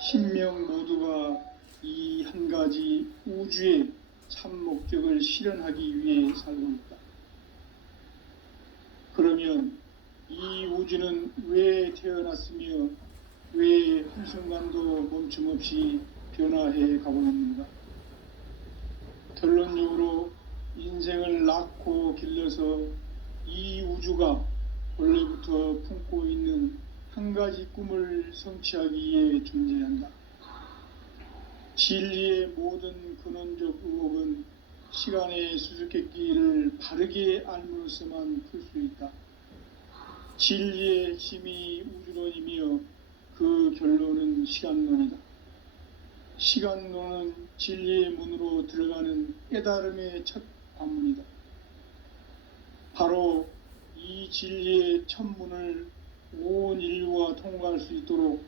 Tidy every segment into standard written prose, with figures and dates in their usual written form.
신명 모두가 이 한 가지 우주의 참 목적을 실현하기 위해 살고 있다. 그러면 이 우주는 왜 태어났으며 왜 한순간도 멈춤없이 변화해 가고 있는가? 결론적으로 인생을 낳고 길러서 이 우주가 원래부터 품고 있는 한 가지 꿈을 성취하기 위해 존재한다. 진리의 모든 근원적 의혹은 시간의 수수께끼를 바르게 알므로써만 풀 수 있다. 진리의 힘이 우주론이며 그 결론은 시간론이다. 시간론은 진리의 문으로 들어가는 깨달음의 첫 관문이다. 바로 이 진리의 첫 문을 온 인류가 통과할 수 있도록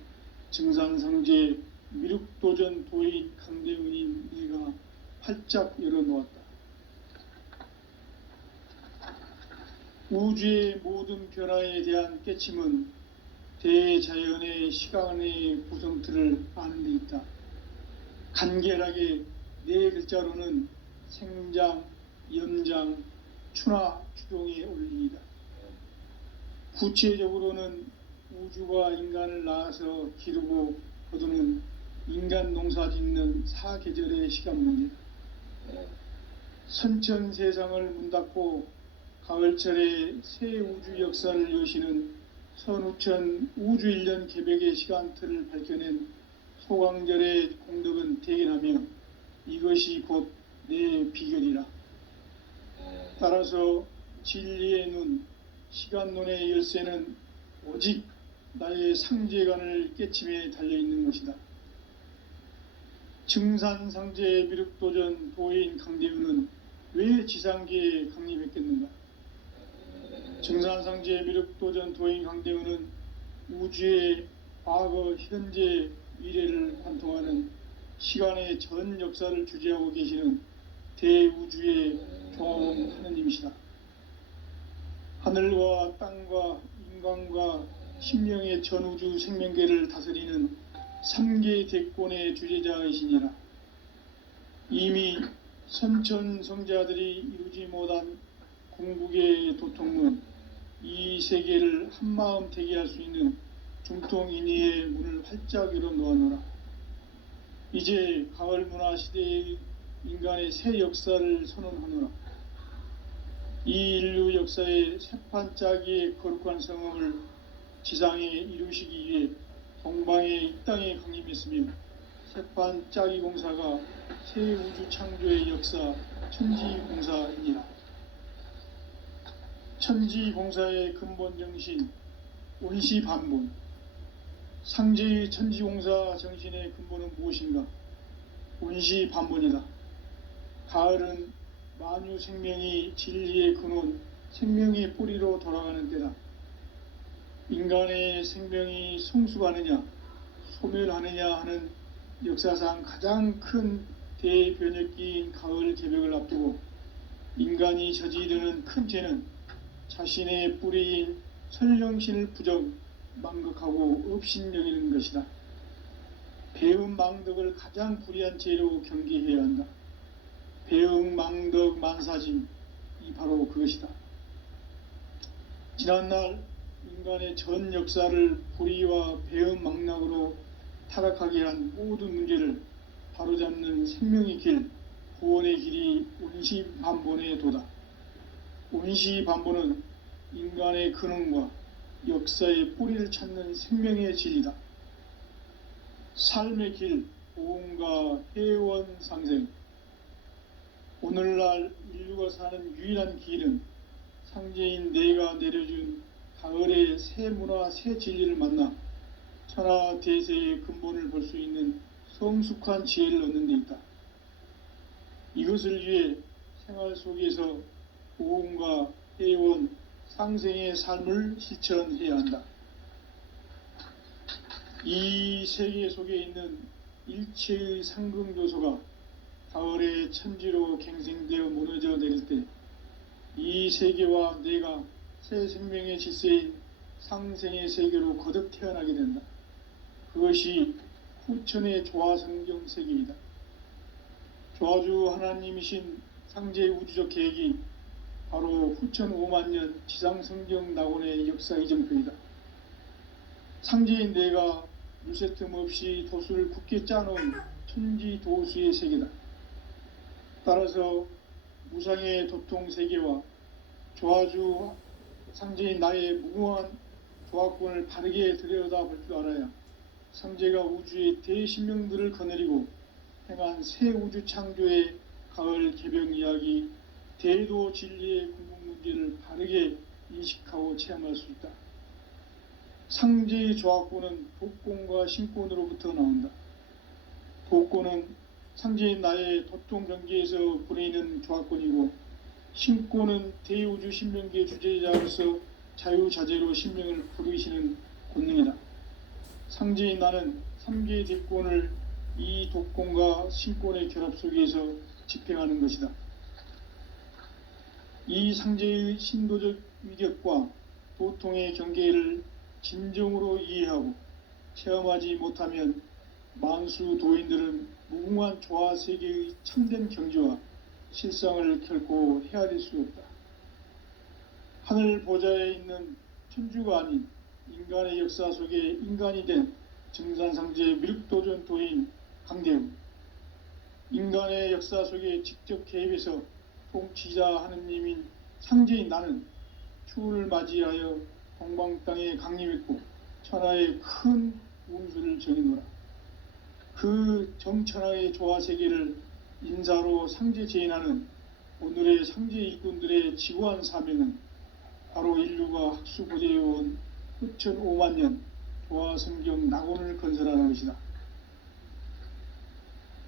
증산성제 미륵도전 도인 강대훈인 내가 활짝 열어놓았다. 우주의 모든 변화에 대한 깨침은 대자연의 시간의 구성틀을 아는 데 있다. 간결하게 네 글자로는 생장, 연장, 추나 추동의 원리이다. 구체적으로는 우주가 인간을 낳아서 기르고 거두는 인간 농사 짓는 사계절의 시간 문제다. 선천 세상을 문 닫고 가을철에 새 우주 역사를 여시는 선우천 우주 1년 개벽의 시간틀을 밝혀낸 소강절의 공덕은 대견하며 이것이 곧 내 비결이라. 따라서 진리의 눈, 시간론의 열쇠는 오직 나의 상제관을 깨침에 달려있는 것이다. 증산상제 미륵도전 도인 강대훈은 왜 지상계에 강림했겠는가? 증산상제 미륵도전 도인 강대훈은 우주의 과거, 현재, 미래를 관통하는 시간의 전 역사를 주재하고 계시는 대우주의 조화로운 하느님이시다. 하늘과 땅과 인간과 심령의 전우주 생명계를 다스리는 3계 대권의 주재자이시니라. 이미 선천성자들이 이루지 못한 궁극의 도통문, 이 세계를 한마음 대기할 수 있는 중통인의의 문을 활짝 열어놓아노라. 이제 가을 문화 시대의 인간의 새 역사를 선언하노라. 이 인류 역사의 새판짜기의 거룩한 성음을 지상에 이루시기 위해 동방의 이 땅에 강림했으며 새판짜기 공사가 새 우주 창조의 역사 천지공사이니라. 천지공사의 근본 정신 온시반본, 상제의 천지공사 정신의 근본은 무엇인가? 온시반본이다. 가을은 만유 생명이 진리의 근원, 생명의 뿌리로 돌아가는 때다. 인간의 생명이 성숙하느냐, 소멸하느냐 하는 역사상 가장 큰 대변혁기인 가을 개벽을 앞두고 인간이 저지르는 큰 죄는 자신의 뿌리인 설령신을 부정, 망극하고 업신여기는 것이다. 배음 망덕을 가장 불의한 죄로 경계해야 한다. 배음 망덕 만사짐, 이 바로 그것이다. 지난날 인간의 전 역사를 불의와 배음 망락으로 타락하게 한 모든 문제를 바로잡는 생명의 길, 구원의 길이 온시반본의 도다. 온시반본은 인간의 근원과 역사의 뿌리를 찾는 생명의 진리다. 삶의 길, 보험과 회원 상생. 오늘날 인류가 사는 유일한 길은 상제인 내가 내려준 가을의 새 문화, 새 진리를 만나 천하대세의 근본을 볼 수 있는 성숙한 지혜를 얻는 데 있다. 이것을 위해 생활 속에서 보험과 회원, 상생의 삶을 실천해야 한다. 이 세계 속에 있는 일체의 상승조소가 가을의 천지로 갱생되어 무너져 내릴 때 이 세계와 내가 새 생명의 질서인 상생의 세계로 거듭 태어나게 된다. 그것이 후천의 조화성경 세계이다. 조화주 하나님이신 상제의 우주적 계획이 바로 후천 5만 년 지상성경 낙원의 역사 이정표이다. 상제인 내가 물새 틈 없이 도수를 굳게 짜놓은 천지 도수의 세계다. 따라서 무상의 도통 세계와 조화주 상제인 나의 무궁한 조화권을 바르게 들여다볼 줄 알아야 상제가 우주의 대신명들을 거느리고 행한 새 우주 창조의 가을 개병 이야기, 대도 진리의 궁극 문제를 바르게 인식하고 체험할 수 있다. 상제의 조화권은 독권과 신권으로부터 나온다. 독권은 상제인 나의 도통 경계에서 부리는 조화권이고, 신권은 대우주 신명계의 주제자로서 자유자재로 신명을 부르시는 권능이다. 상제인 나는 3개의 대권을 이 독권과 신권의 결합 속에서 집행하는 것이다. 이 상제의 신도적 위격과 도통의 경계를 진정으로 이해하고 체험하지 못하면 만수 도인들은 무궁한 조화 세계의 참된 경지와 실상을 결코 헤아릴 수 없다. 하늘 보좌에 있는 천주가 아닌 인간의 역사 속에 인간이 된 증산상제 미륵도전 도인 강대웅, 인간의 역사 속에 직접 개입해서 통치자 하느님인 상제인 나는 추운을 맞이하여 동방 땅에 강림했고 천하의 큰 운수를 정해놓으라. 그 정천하의 조화세계를 인사로 상제 제인하는 오늘의 상제 일꾼들의 지구한 사명은 바로 인류가 학수고대해온 후천 5만 년 조화성경 낙원을 건설하는 것이다.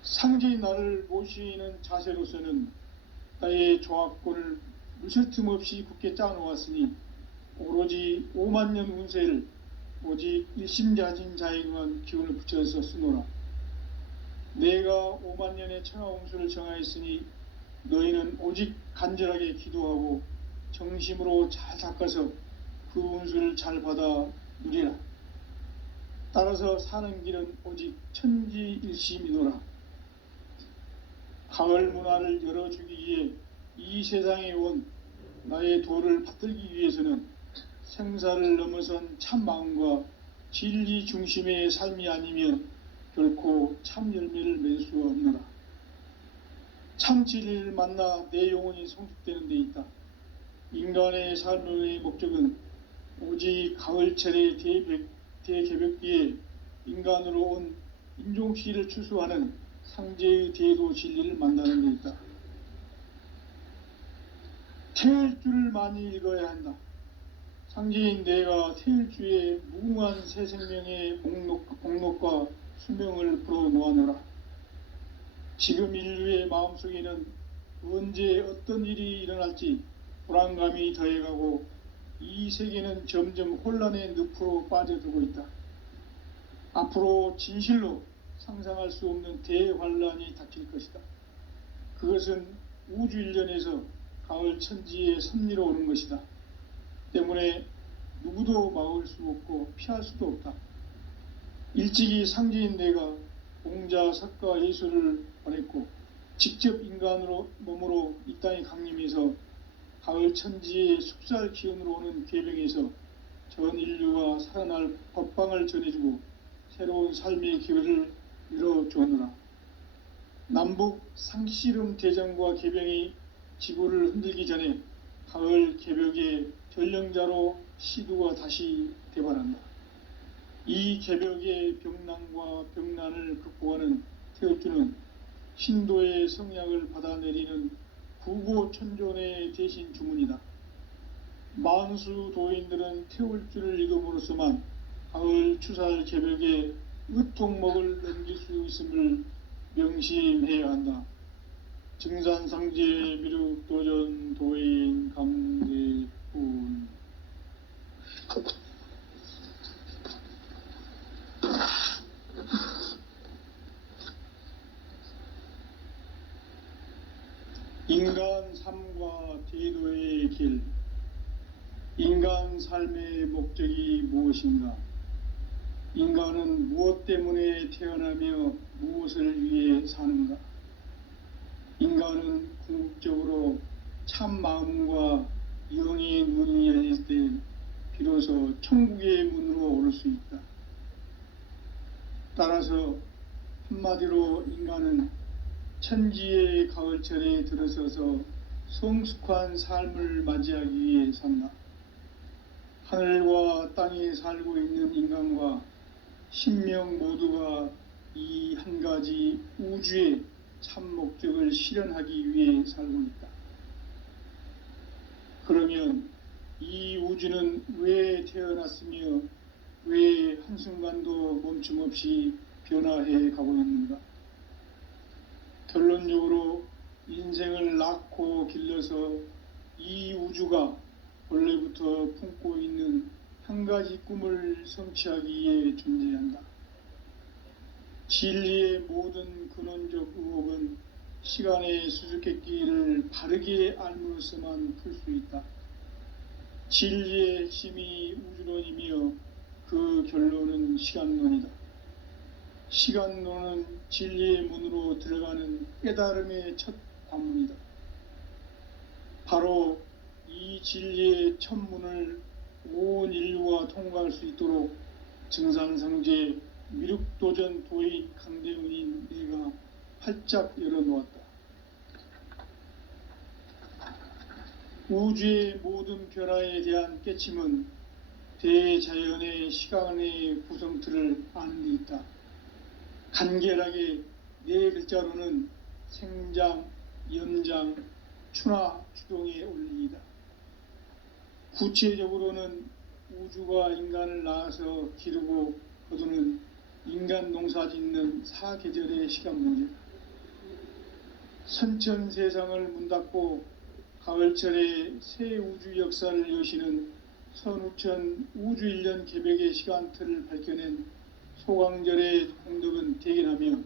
상제인 나를 모시는 자세로서는 나의 조화권을 물샐 틈 없이 굳게 짜놓았으니 오로지 5만 년 운세를 오직 일심자진 자에 의한 기운을 붙여서 쓰노라. 내가 5만 년의 천하 운수를 정하였으니 너희는 오직 간절하게 기도하고 정심으로 잘 닦아서 그 운수를 잘 받아 누리라. 따라서 사는 길은 오직 천지일심이노라. 가을 문화를 열어주기 위해 이 세상에 온 나의 도를 받들기 위해서는 생사를 넘어선 참 마음과 진리 중심의 삶이 아니면 결코 참 열매를 맺을 수 없노라. 참 진리를 만나 내 영혼이 성숙되는 데 있다. 인간의 삶의 목적은 오직 가을철의 대개벽기에 인간으로 온 인종시를 추수하는 상제의 대도 진리를 만나는 데 있다. 태일주를 많이 읽어야 한다. 상제인 내가 태일주의 무궁한 새 생명의 목록과 수명을 풀어놓아노라. 지금 인류의 마음속에는 언제 어떤 일이 일어날지 불안감이 더해가고 이 세계는 점점 혼란의 늪으로 빠져들고 있다. 앞으로 진실로 상상할 수 없는 대환란이 닥칠 것이다. 그것은 우주 일련에서 가을 천지의 섭리로 오는 것이다. 때문에 누구도 막을 수 없고 피할 수도 없다. 일찍이 상제인 내가 공자, 석가, 예수를 보냈고 직접 인간으로 몸으로 이 땅에 강림해서 가을 천지의 숙살 기운으로 오는 괴병에서 전 인류가 살아날 법방을 전해주고 새로운 삶의 기회를 열어주었노라. 남북 상씨름 대전과 개병이 지구를 흔들기 전에 가을 개벽의 전령자로 시두가 다시 대발한다. 이 개벽의 병난과 병난을 극복하는 태울주는 신도의 성약을 받아내리는 구고천존의 대신 주문이다. 만수 도인들은 태울주를 읽음으로써만 가을 추살 개벽의 의통목을 넘길 수 있음을 명심해야 한다. 증산상제 미륵도전 도인 강대훈. 인간 삶과 제도의 길. 인간 삶의 목적이 무엇인가? 인간은 무엇 때문에 태어나며 무엇을 위해 사는가? 인간은 궁극적으로 참 마음과 영의 문이 열릴 때 비로소 천국의 문으로 오를 수 있다. 따라서 한마디로 인간은 천지의 가을철에 들어서서 성숙한 삶을 맞이하기 위해 산다. 하늘과 땅에 살고 있는 인간과 신명 모두가 이 한 가지 우주의 참 목적을 실현하기 위해 살고 있다. 그러면 이 우주는 왜 태어났으며 왜 한순간도 멈춤 없이 변화해 가고 있는가? 결론적으로 인생을 낳고 길러서 이 우주가 원래부터 품고 있는 한 가지 꿈을 성취하기 위해 존재한다. 진리의 모든 근원적 의혹은 시간의 수수께끼를 바르게 알므로서만 풀 수 있다. 진리의 핵심이 우주론이며 그 결론은 시간론이다. 시간론은 진리의 문으로 들어가는 깨달음의 첫 관문이다. 바로 이 진리의 첫 문을 온 인류가 통과할 수 있도록 증산상제 미륵도전 도인 강대훈인 내가 활짝 열어놓았다. 우주의 모든 변화에 대한 깨침은 대자연의 시간의 구성틀을 아는 데 있다. 간결하게 네 글자로는 생장, 연장, 추나 추동의 원리이다. 구체적으로는 우주가 인간을 낳아서 기르고 거두는 인간 농사 짓는 사계절의 시간문이다. 선천 세상을 문 닫고 가을철에 새 우주 역사를 여시는 선우천 우주 1년 개백의 시간틀을 밝혀낸 소강절의 공덕은 대견하며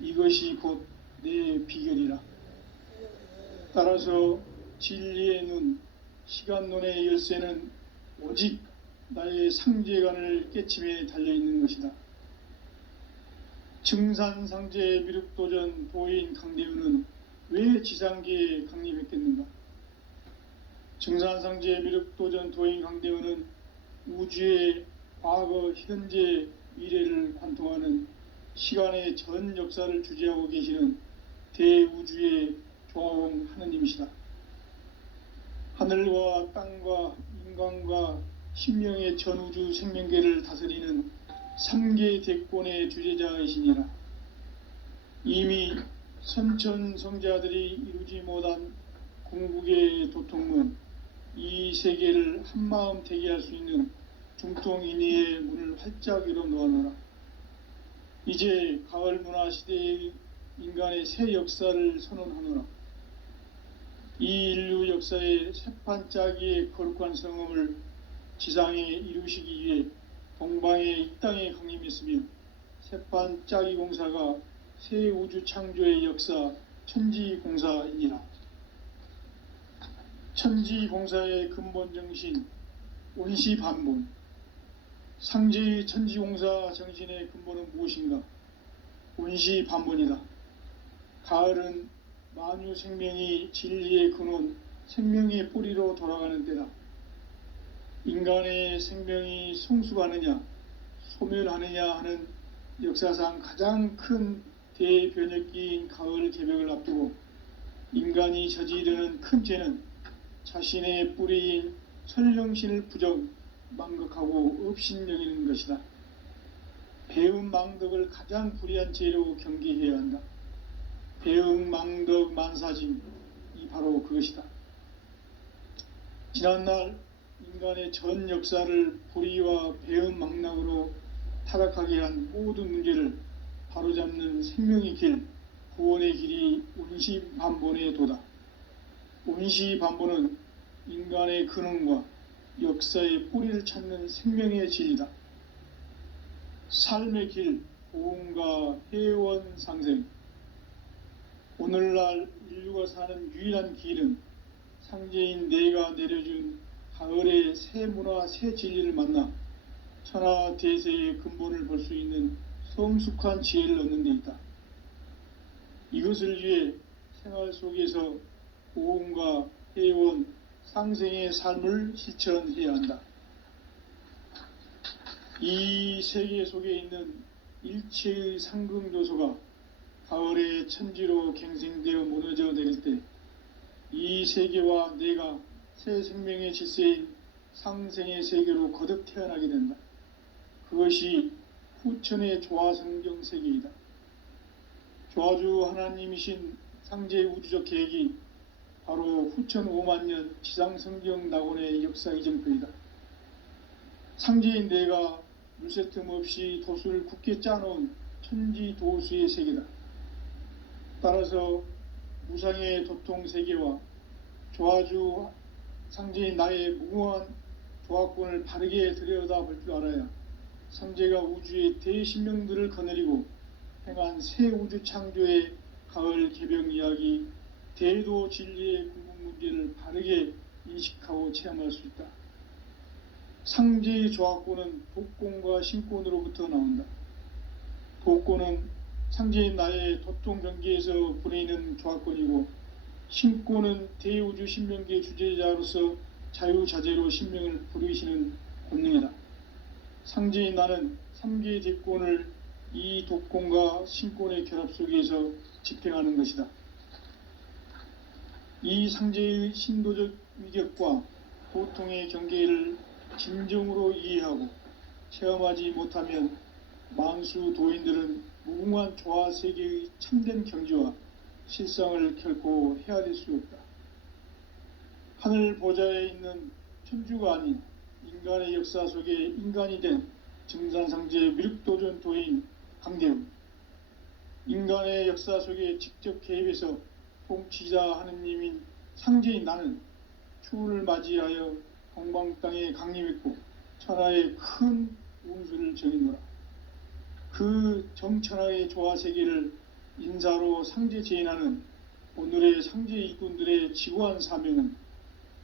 이것이 곧 내 비결이라. 따라서 진리의 눈, 시간론의 열쇠는 오직 나의 상제관을 깨침에 달려있는 것이다. 증산상제 미륵도전 도인 강대훈은 왜 지상계에 강림했겠는가? 증산상제 미륵도전 도인 강대훈은 우주의 과거, 현재, 미래를 관통하는 시간의 전 역사를 주재하고 계시는 대우주의 조화원 하느님이시다. 하늘과 땅과 인간과 신명의 전우주 생명계를 다스리는 3계 대권의 주재자이시니라. 이미 선천성자들이 이루지 못한 궁극의 도통문, 이 세계를 한마음 되게 할 수 있는 중통인의의 문을 활짝 열어 놓아노라. 이제 가을 문화 시대의 인간의 새 역사를 선언하노라. 이 인류 역사의 새판짜기의 거룩한 성음을 지상에 이루시기 위해 동방의 이 땅에 강림했으며 새판짜기 공사가 새 우주 창조의 역사 천지공사이니라. 천지공사의 근본 정신 원시반본. 상제의 천지공사 정신의 근본은 무엇인가? 원시반본이다. 가을은 만유 생명이 진리의 근원, 생명의 뿌리로 돌아가는 때다. 인간의 생명이 성숙하느냐, 소멸하느냐 하는 역사상 가장 큰 대변혁기인 가을 개벽을 앞두고 인간이 저지르는 큰 죄는 자신의 뿌리인 설령신을 부정, 망극하고 업신여기는 것이다. 배움 망덕을 가장 불의한 죄로 경계해야 한다. 배움 망덕 만사짐이 바로 그것이다. 지난날 인간의 전 역사를 불의와 배움 망락으로 타락하게 한 모든 문제를 바로잡는 생명의 길, 구원의 길이 원시반본의 도다. 원시반본은 인간의 근원과 역사의 뿌리를 찾는 생명의 진리다. 삶의 길, 보험과 회원 상생. 오늘날 인류가 사는 유일한 길은 상제인 내가 내려준 가을의 새 문화, 새 진리를 만나 천하 대세의 근본을 볼 수 있는 성숙한 지혜를 얻는 데 있다. 이것을 위해 생활 속에서 보험과 회원, 상생의 삶을 실천해야 한다. 이 세계 속에 있는 일체의 상승조소가 가을의 천지로 갱생되어 무너져 내릴 때 이 세계와 내가 새 생명의 질서인 상생의 세계로 거듭 태어나게 된다. 그것이 후천의 조화성경 세계이다. 조화주 하나님이신 상제의 우주적 계획이 바로 후천 5만 년 지상성경 낙원의 역사 이정표이다. 상제인 내가 물새 틈 없이 도수를 굳게 짜놓은 천지도수의 세계다. 따라서 무상의 도통 세계와 조화주 상제인 나의 무궁한 조화권을 바르게 들여다볼 줄 알아야 상제가 우주의 대신명들을 거느리고 행한 새 우주 창조의 가을 개병 이야기, 대도 진리의 궁극 문제를 바르게 인식하고 체험할 수 있다. 상제의 조화권은 도권과 신권으로부터 나온다. 도권은 상제인 나의 도통 경계에서 보내는 조화권이고, 신권은 대우주 신명계의 주제자로서 자유자재로 신명을 부르시는 권능이다. 상제인 나는 3개의 대권을 이 도권과 신권의 결합 속에서 집행하는 것이다. 이 상제의 신도적 위격과 도통의 경계를 진정으로 이해하고 체험하지 못하면 만수 도인들은 무궁한 조화 세계의 참된 경지와 실상을 결코 헤아릴 수 없다. 하늘 보좌에 있는 천주가 아닌 인간의 역사 속에 인간이 된 증산상제 미륵도전 도인 강대우, 인간의 역사 속에 직접 개입해서 통치자 하느님인 상제인 나는 추운을 맞이하여 동방 땅에 강림했고 천하의 큰 운수를 정의노라. 그 정천하의 조화세계를 인사로 상제 제인하는 오늘의 상제 일꾼들의 지고한 사명은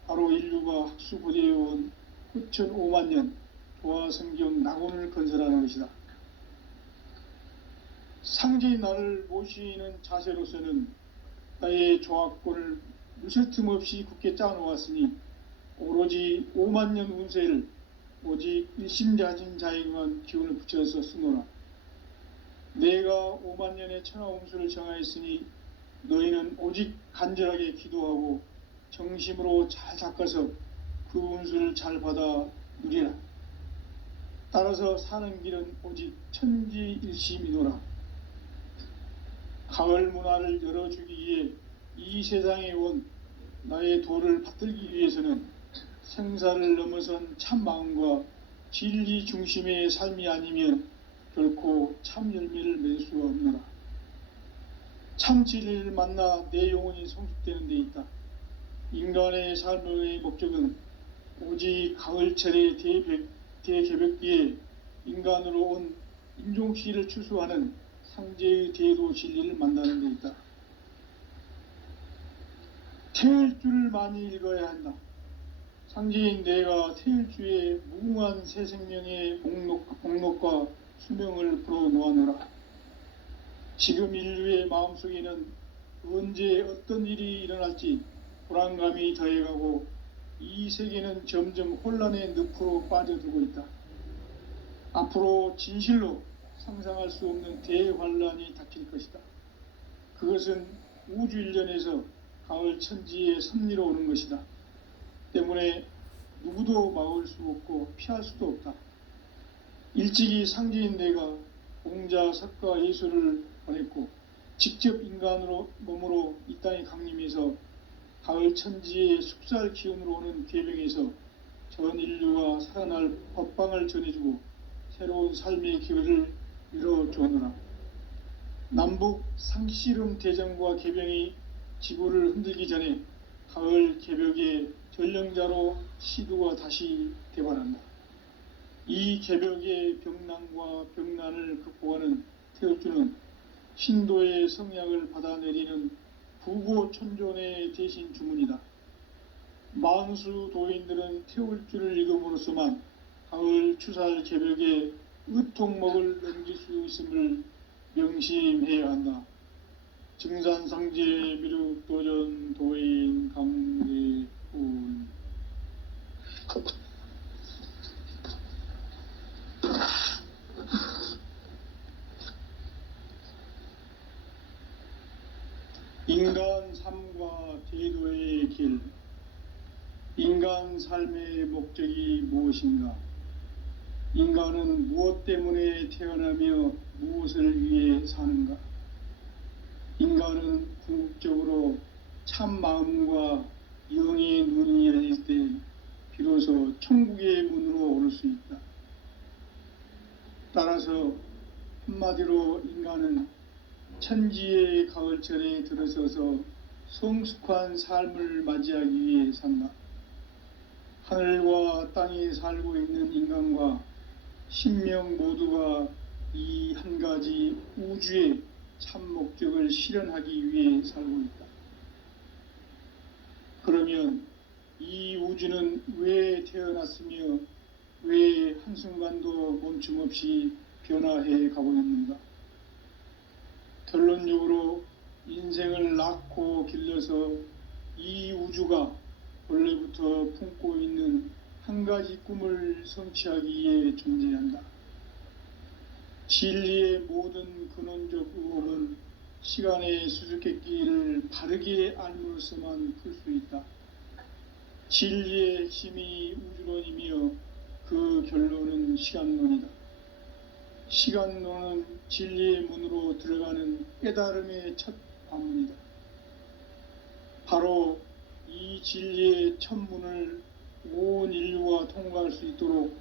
바로 인류가 학수고대해온 후천 5만 년 조화성경 낙원을 건설하는 것이다. 상제인 나를 모시는 자세로서는 나의 조화권을 무쇠 틈 없이 굳게 짜놓았으니 오로지 5만 년 운세를 오직 일심자진 자에게만 기운을 붙여서 쓰노라. 내가 5만 년의 천하 운수를 정하였으니 너희는 오직 간절하게 기도하고 정심으로 잘 닦아서 그 운수를 잘 받아 누리라. 따라서 사는 길은 오직 천지일심이노라. 가을 문화를 열어주기 위해 이 세상에 온 나의 도를 받들기 위해서는 생사를 넘어선 참 마음과 진리 중심의 삶이 아니면 결코 참 열매를 맺을 수가 없노라. 참 진리를 만나 내 영혼이 성숙되는 데 있다. 인간의 삶의 목적은 오직 가을철의 대개벽기에 인간으로 온 인종시를 추수하는 상제의 대도 진리를 만나는 데 있다. 태일 줄을 많이 읽어야 한다. 상제인 내가 태일주의 무궁한 새 생명의 목록과 수명을 풀어놓아노라. 지금 인류의 마음속에는 언제 어떤 일이 일어날지 불안감이 더해가고 이 세계는 점점 혼란의 늪으로 빠져들고 있다. 앞으로 진실로 상상할 수 없는 대환란이 닥칠 것이다. 그것은 우주 일련에서 가을 천지의 섭리로 오는 것이다. 때문에 누구도 막을 수 없고 피할 수도 없다. 일찍이 상제인 내가 공자, 석가, 예수를 보냈고 직접 인간으로 몸으로 이 땅에 강림해서 가을 천지의 숙살 기운으로 오는 계병에서 전 인류가 살아날 법방을 전해주고 새로운 삶의 기회를 이뤄주느라. 남북 상씨름 대전과 계병이 지구를 흔들기 전에 가을 개벽의 전령자로 시두가 다시 대발한다. 이 개벽의 병난과 병난을 극복하는 태울주는 신도의 성약을 받아내리는 부고천존의 대신 주문이다. 만수 도인들은 태울주를 읽음으로써만 가을 추살 개벽에 의통목을 넘길 수 있음을 명심해야 한다. 증산상제 미륵도전 도인 강대훈. 인간 삶과 대도의 길. 인간 삶의 목적이 무엇인가? 인간은 무엇 때문에 태어나며 무엇을 위해 사는가? 인간은 궁극적으로 참 마음과 영의 눈이 열릴 때 비로소 천국의 문으로 오를 수 있다. 따라서 한마디로 인간은 천지의 가을철에 들어서서 성숙한 삶을 맞이하기 위해 산다. 하늘과 땅에 살고 있는 인간과 신명 모두가 이 한 가지 우주의 참 목적을 실현하기 위해 살고 있다. 그러면 이 우주는 왜 태어났으며 왜 한순간도 멈춤 없이 변화해 가고 있는가? 결론적으로 인생을 낳고 길러서 이 우주가 원래부터 품고 있는 한 가지 꿈을 성취하기 위해 존재한다. 진리의 모든 근원적 의혹은 시간의 수수께끼를 바르게 알므로서만 풀 수 있다. 진리의 핵심이 우주론이며 그 결론은 시간론이다. 시간론은 진리의 문으로 들어가는 깨달음의 첫 관문이다. 바로 이 진리의 첫 문을 온 인류가 통과할 수 있도록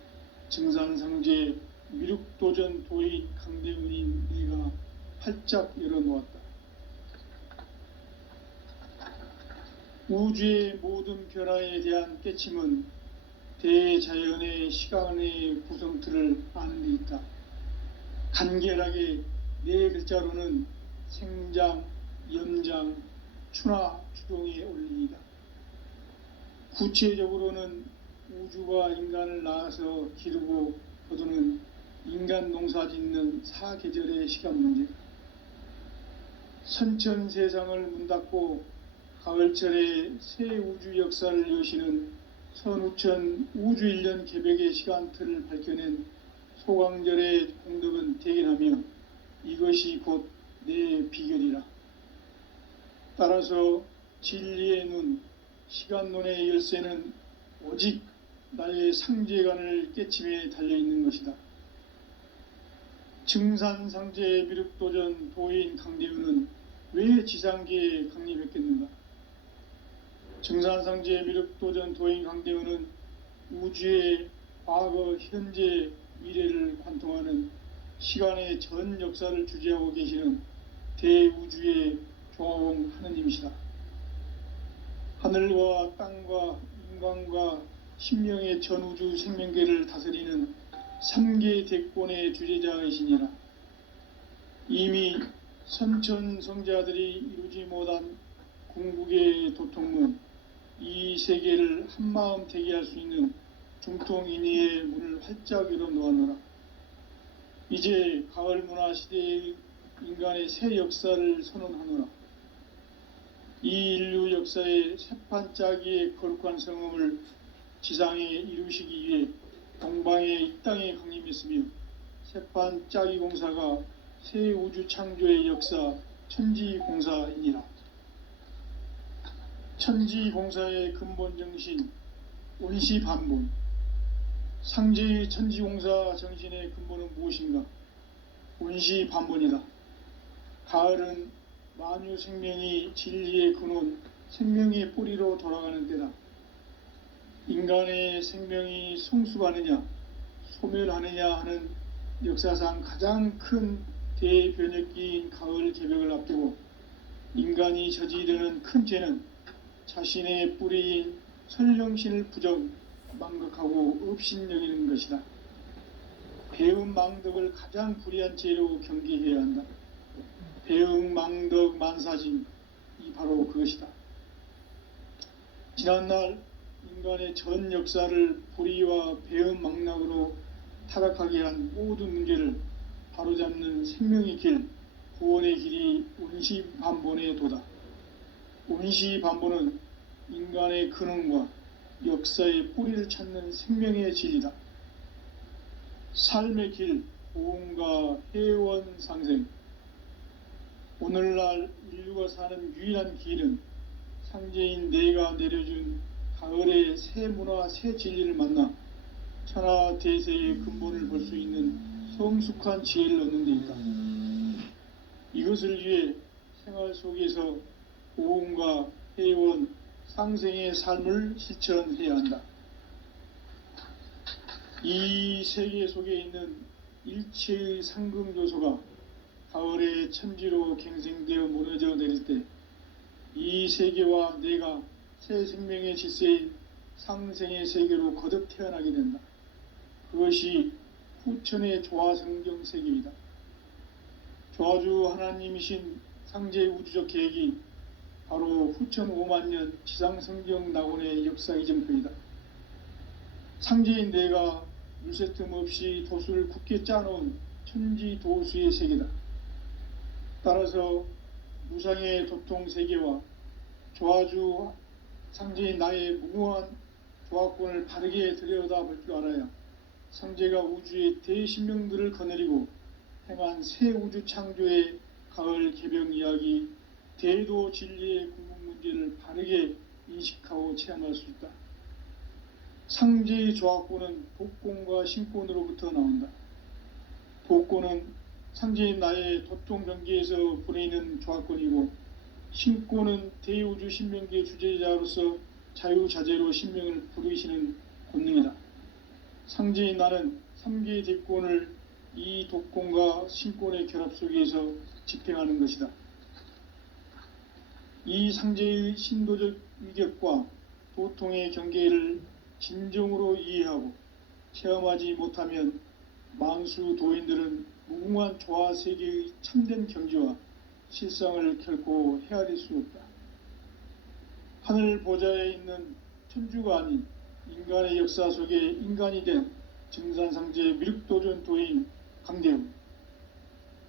증산상제 미륵도전 도인 강대훈인 네가 활짝 열어놓았다. 우주의 모든 변화에 대한 깨침은 대자연의 시간의 구성틀을 아는 데 있다. 간결하게 네 글자로는 생장, 염장, 추나 추동의 원리이다. 구체적으로는 우주가 인간을 낳아서 기르고 거두는 인간 농사 짓는 사계절의 시간 문제다. 선천 세상을 문 닫고 가을철에 새 우주 역사를 여시는 선우천 우주 1년 개벽의 시간틀을 밝혀낸 소강절의 공덕은 대견하며 이것이 곧 내 비결이라. 따라서 진리의 눈, 시간론의 열쇠는 오직 나의 상제관을 깨침에 달려있는 것이다. 증산상제 미륵도전 도인 강대훈은 왜 지상계에 강림했겠는가? 증산상제 미륵도전 도인 강대훈은 우주의 과거, 현재, 미래를 관통하는 시간의 전 역사를 주재하고 계시는 대우주의 조화홍 하느님이시다. 하늘과 땅과 인간과 신명의 전우주 생명계를 다스리는 3계 대권의 주재자이시니라. 이미 선천성자들이 이루지 못한 궁극의 도통문, 이 세계를 한마음 되게 할 수 있는 중통인의의 문을 활짝 열어놓았노라. 이제 가을 문화 시대의 인간의 새 역사를 선언하노라. 이 인류 역사의 새판짜기의 거룩한 성음을 지상에 이루시기 위해 동방의 이 땅에 강림했으며 새판짜기 공사가 새 우주 창조의 역사 천지공사이니라. 천지공사의 근본 정신 원시반본. 상제의 천지공사 정신의 근본은 무엇인가? 원시반본이다. 가을은 만유 생명이 진리의 근원, 생명의 뿌리로 돌아가는 때다. 인간의 생명이 성숙하느냐, 소멸하느냐 하는 역사상 가장 큰 대변혁기인 가을 개벽을 앞두고 인간이 저지르는 큰 죄는 자신의 뿌리인 설령신을 부정, 망각하고 업신여기는 것이다. 배음 망덕을 가장 불의한 죄로 경계해야 한다. 배음 망덕 만사진, 이 바로 그것이다. 지난날 인간의 전 역사를 불의와 배은망락으로 타락하게 한 모든 문제를 바로잡는 생명의 길, 구원의 길이 운시반본의 도다. 운시반본은 인간의 근원과 역사의 뿌리를 찾는 생명의 진리다. 삶의 길, 보험과 회원 상생. 오늘날 인류가 사는 유일한 길은 상제인 내가 내려준 가을의 새 문화, 새 진리를 만나 천하 대세의 근본을 볼 수 있는 성숙한 지혜를 얻는 데 있다. 이것을 위해 생활 속에서 보험과 회원, 상생의 삶을 실천해야 한다. 이 세계 속에 있는 일체의 상금 요소가 가을의 천지로 갱생되어 무너져 내릴 때 이 세계와 내가 새 생명의 질서인 상생의 세계로 거듭 태어나게 된다. 그것이 후천의 조화성경 세계이다. 조화주 하나님이신 상제의 우주적 계획이 바로 후천 5만년 지상성경 낙원의 역사 이정표이다. 상제인 내가 물새 틈 없이 도수를 굳게 짜놓은 천지 도수의 세계다. 따라서 무상의 도통 세계와 조화주 상제인 나의 무궁한 조화권을 바르게 들여다볼 줄 알아야 상제가 우주의 대신명들을 거느리고 행한 새 우주 창조의 가을 개병 이야기, 대도 진리의 궁극 문제를 바르게 인식하고 체험할 수 있다. 상제의 조화권은 복권과 신권으로부터 나온다. 복권은 상제인 나의 도통 경계에서 보내는 조화권이고, 신권은 대우주 신명기의 주제자로서 자유자재로 신명을 부르시는 권능이다. 상제인 나는 3개의 대권을 이 독권과 신권의 결합 속에서 집행하는 것이다. 이 상제의 신도적 위격과 도통의 경계를 진정으로 이해하고 체험하지 못하면 만수 도인들은 무궁한 조화세계의 참된 경지와 실상을 결코 헤아릴 수 없다. 하늘 보좌에 있는 천주가 아닌 인간의 역사 속에 인간이 된 증산상제 미륵도전 도인 강대우,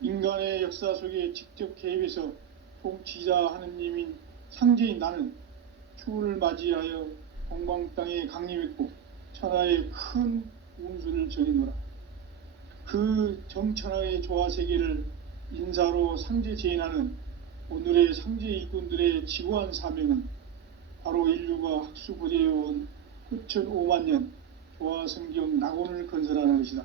인간의 역사 속에 직접 개입해서 통치자 하느님인 상제인 나는 추운을 맞이하여 동방 땅에 강림했고 천하의 큰 운수를 전이노라. 그 정천하의 조화세계를 인사로 상제 제인하는 오늘의 상제 일꾼들의 지고한 사명은 바로 인류가 학수고대해온 후천 5만년 조화성경 낙원을 건설하는 것이다.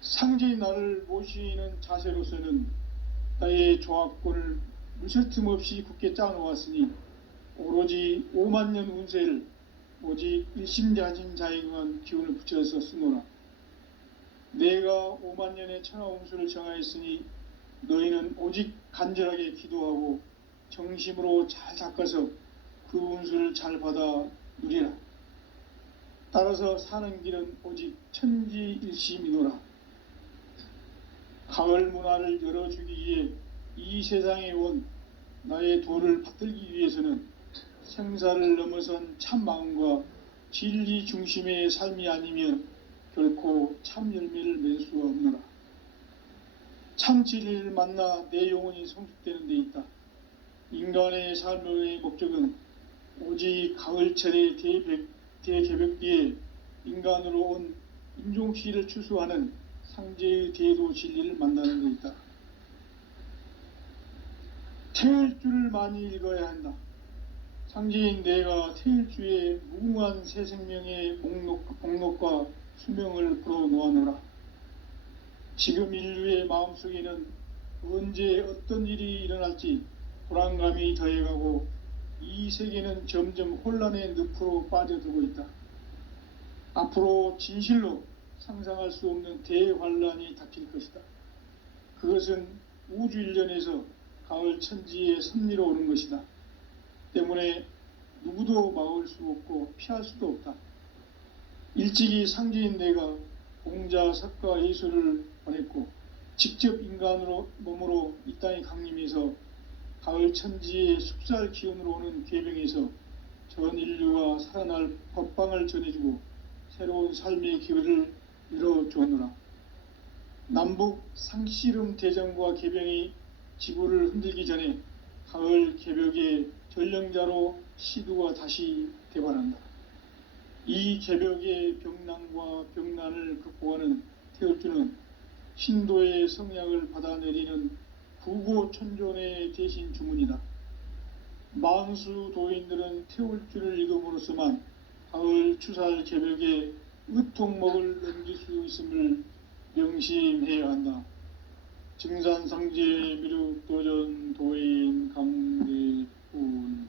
상제의 나를 모시는 자세로서는 나의 조화권을 물샐 틈 없이 굳게 짜놓았으니 오로지 5만년 운세를 오직 일심자진 자에게만 기운을 붙여서 쓰노라. 내가 5만년의 천하 운수를 정하였으니 너희는 오직 간절하게 기도하고 정심으로 잘 닦아서 그 운수를 잘 받아 누리라. 따라서 사는 길은 오직 천지일심이노라. 가을 문화를 열어주기 위해 이 세상에 온 나의 도를 받들기 위해서는 생사를 넘어선 참 마음과 진리 중심의 삶이 아니면 결코 참 열매를 맺을 수가 없노라. 참 진리를 만나 내 영혼이 성숙되는 데 있다. 인간의 삶의 목적은 오직 가을철의 대개벽 뒤에 인간으로 온 인종시를 추수하는 상제의 대도 진리를 만나는 데 있다. 태일주를 많이 읽어야 한다. 상제인 내가 태일주의 무궁한 새 생명의 목록과 수명을 풀어놓아노라. 지금 인류의 마음속에는 언제 어떤 일이 일어날지 불안감이 더해가고 이 세계는 점점 혼란의 늪으로 빠져들고 있다. 앞으로 진실로 상상할 수 없는 대환란이 닥칠 것이다. 그것은 우주 일련에서 가을 천지의 섭리로 오는 것이다. 때문에 누구도 막을 수 없고 피할 수도 없다. 일찍이 상제인 내가 공자, 석가, 예수를 보냈고 직접 인간으로 몸으로 이 땅에 강림해서 가을 천지의 숲살 기운으로 오는 계병에서 전 인류가 살아날 법방을 전해주고 새로운 삶의 기회를 열어주었노라. 남북 상씨름 대전과 개병이 지구를 흔들기 전에 가을 개벽의 전령자로 시두가 다시 대관한다. 이 개벽의 병난과 병난을 극복하는 태울주는 신도의 성약을 받아내리는 구고천존의 대신 주문이다. 만수 도인들은 태울주를 읽음으로써만 가을 추살 개벽에 의통목을 넘길 수 있음을 명심해야 한다. 증산상제 미륵도전 도인 강대훈.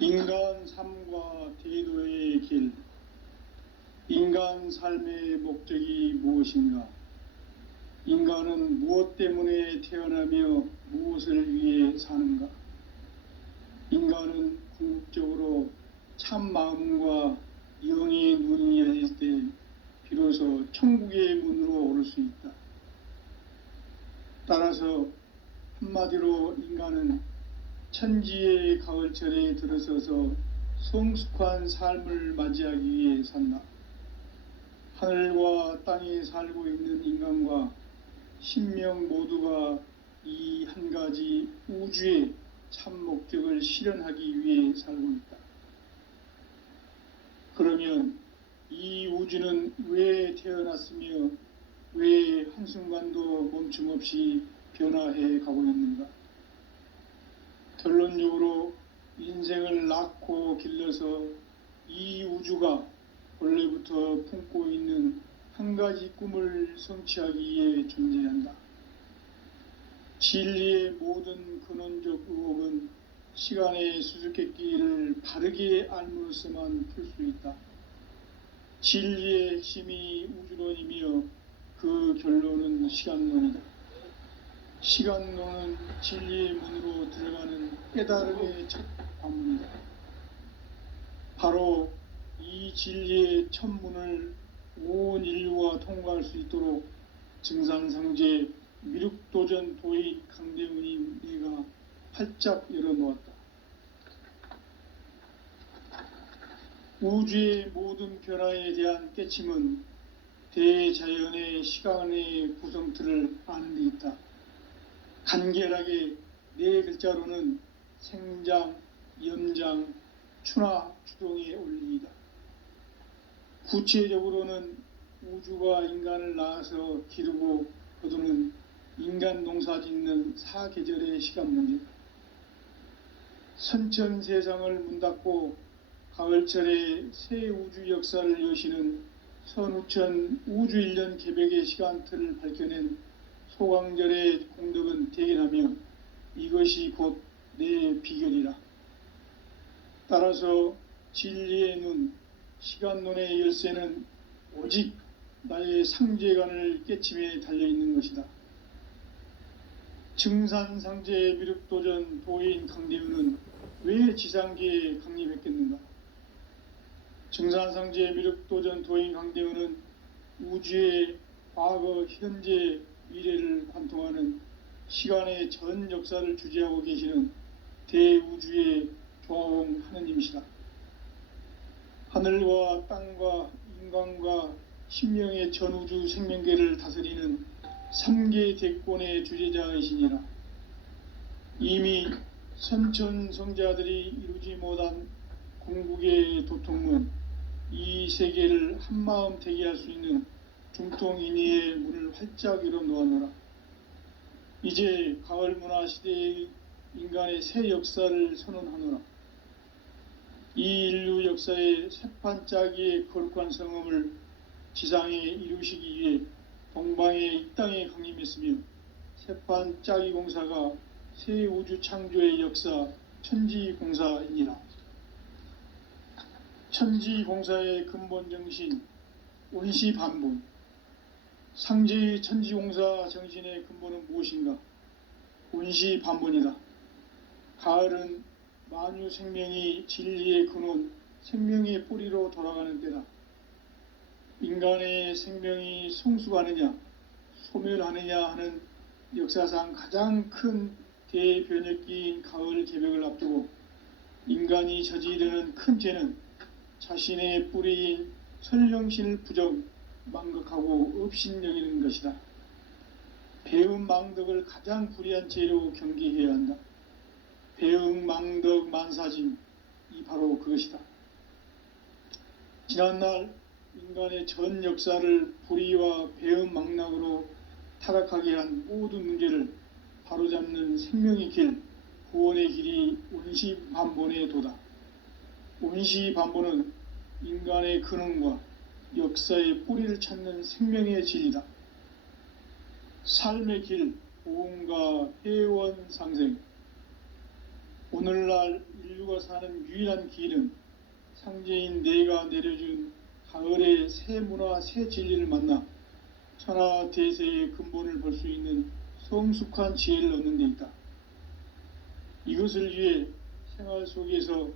인간 삶과 대도의 길. 인간 삶의 목적이 무엇인가? 인간은 무엇 때문에 태어나며 무엇을 위해 사는가? 인간은 궁극적으로 참 마음과 영의 눈이 열릴 때 비로소 천국의 문으로 오를 수 있다. 따라서 한마디로 인간은 천지의 가을철에 들어서서 성숙한 삶을 맞이하기 위해 산다. 하늘과 땅에 살고 있는 인간과 신명 모두가 이 한 가지 우주의 참 목적을 실현하기 위해 살고 있다. 그러면 이 우주는 왜 태어났으며 왜 한순간도 멈춤 없이 변화해 가고 있는가? 결론적으로 인생을 낳고 길러서 이 우주가 원래부터 품고 있는 한 가지 꿈을 성취하기 위해 존재한다. 진리의 모든 근원적 의혹은 시간의 수수께끼를 바르게 알므로써만 풀 수 있다. 진리의 핵심이 우주론이며 그 결론은 시간론이다. 시간론은 진리의 문으로 들어가는 깨달음의 첫 관문이다. 바로 이 진리의 첫 문을 온 인류가 통과할 수 있도록 증산상제 미륵도전 도인 강대훈이 내가 활짝 열어놓았다. 우주의 모든 변화에 대한 깨침은 대자연의 시간의 구성틀을 아는 데 있다. 간결하게 네 글자로는 생장, 염장, 추나, 추동의 원리이다. 구체적으로는 우주가 인간을 낳아서 기르고 거두는 인간 농사 짓는 사계절의 시간 문제다. 선천 세상을 문 닫고 가을철에 새 우주 역사를 여시는 선우천 우주 1년 개벽의 시간틀을 밝혀낸 소강절의 공덕은 대견하며 이것이 곧 내 비결이라. 따라서 진리의 눈, 시간론의 열쇠는 오직 나의 상제관을 깨침에 달려있는 것이다. 증산상제 미륵도전 도인 강대훈은 왜 지상계에 강림했겠는가? 증산상제 미륵도전 도인 강대훈은 우주의 과거, 현재, 미래를 관통하는 시간의 전 역사를 주재하고 계시는 대우주의 조화홍 하느님이시다. 하늘과 땅과 인간과 신명의 전우주 생명계를 다스리는 3계 대권의 주재자이시니라. 이미 선천성자들이 이루지 못한 궁극의 도통문, 이 세계를 한마음 되게 할 수 있는 중통인의의 문을 활짝 열어놓았노라. 이제 가을 문화 시대의 인간의 새 역사를 선언하노라. 이 인류 역사의 새판짜기의 거룩한 성음을 지상에 이루시기 위해 동방의 이 땅에 강림했으며 새판짜기 공사가 새 우주 창조의 역사 천지공사이니라. 천지공사의 근본 정신 온시반본. 상제의 천지공사 정신의 근본은 무엇인가? 온시반본이다. 가을은 만유 생명이 진리의 근원, 생명의 뿌리로 돌아가는 때다. 인간의 생명이 성숙하느냐 소멸하느냐 하는 역사상 가장 큰 대변혁기인 가을 개벽을 앞두고 인간이 저지르는 큰 죄는 자신의 뿌리인 선령신을 부정 망각하고 업신여기는 것이다. 배음 망덕을 가장 불의한 죄로 경계해야 한다. 배음 망덕 만사짐이 바로 그것이다. 지난날 인간의 전 역사를 불의와 배음 망락으로 타락하게 한 모든 문제를 바로잡는 생명의 길, 구원의 길이 운시반본의 도다. 운시반본은 인간의 근원과 역사의 뿌리를 찾는 생명의 진리다. 삶의 길, 보험과 회원 상생. 오늘날 인류가 사는 유일한 길은 상제인 내가 내려준 가을의 새 문화, 새 진리를 만나 천하 대세의 근본을 볼 수 있는 성숙한 지혜를 얻는 데 있다. 이것을 위해 생활 속에서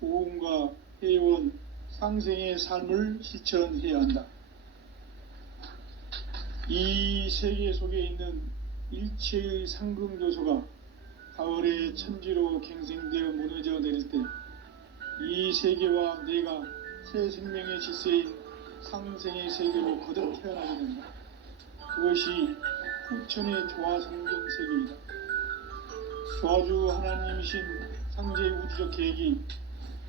보험과 회원, 상생의 삶을 실천해야 한다. 이 세계 속에 있는 일체의 상금요소가 가을의 천지로 갱생되어 무너져 내릴 때 이 세계와 내가 새 생명의 질서인 상생의 세계로 거듭 태어나게 된다. 그것이 후천의 조화성경 세계이다. 조화주 하나님이신 상제의 우주적 계획이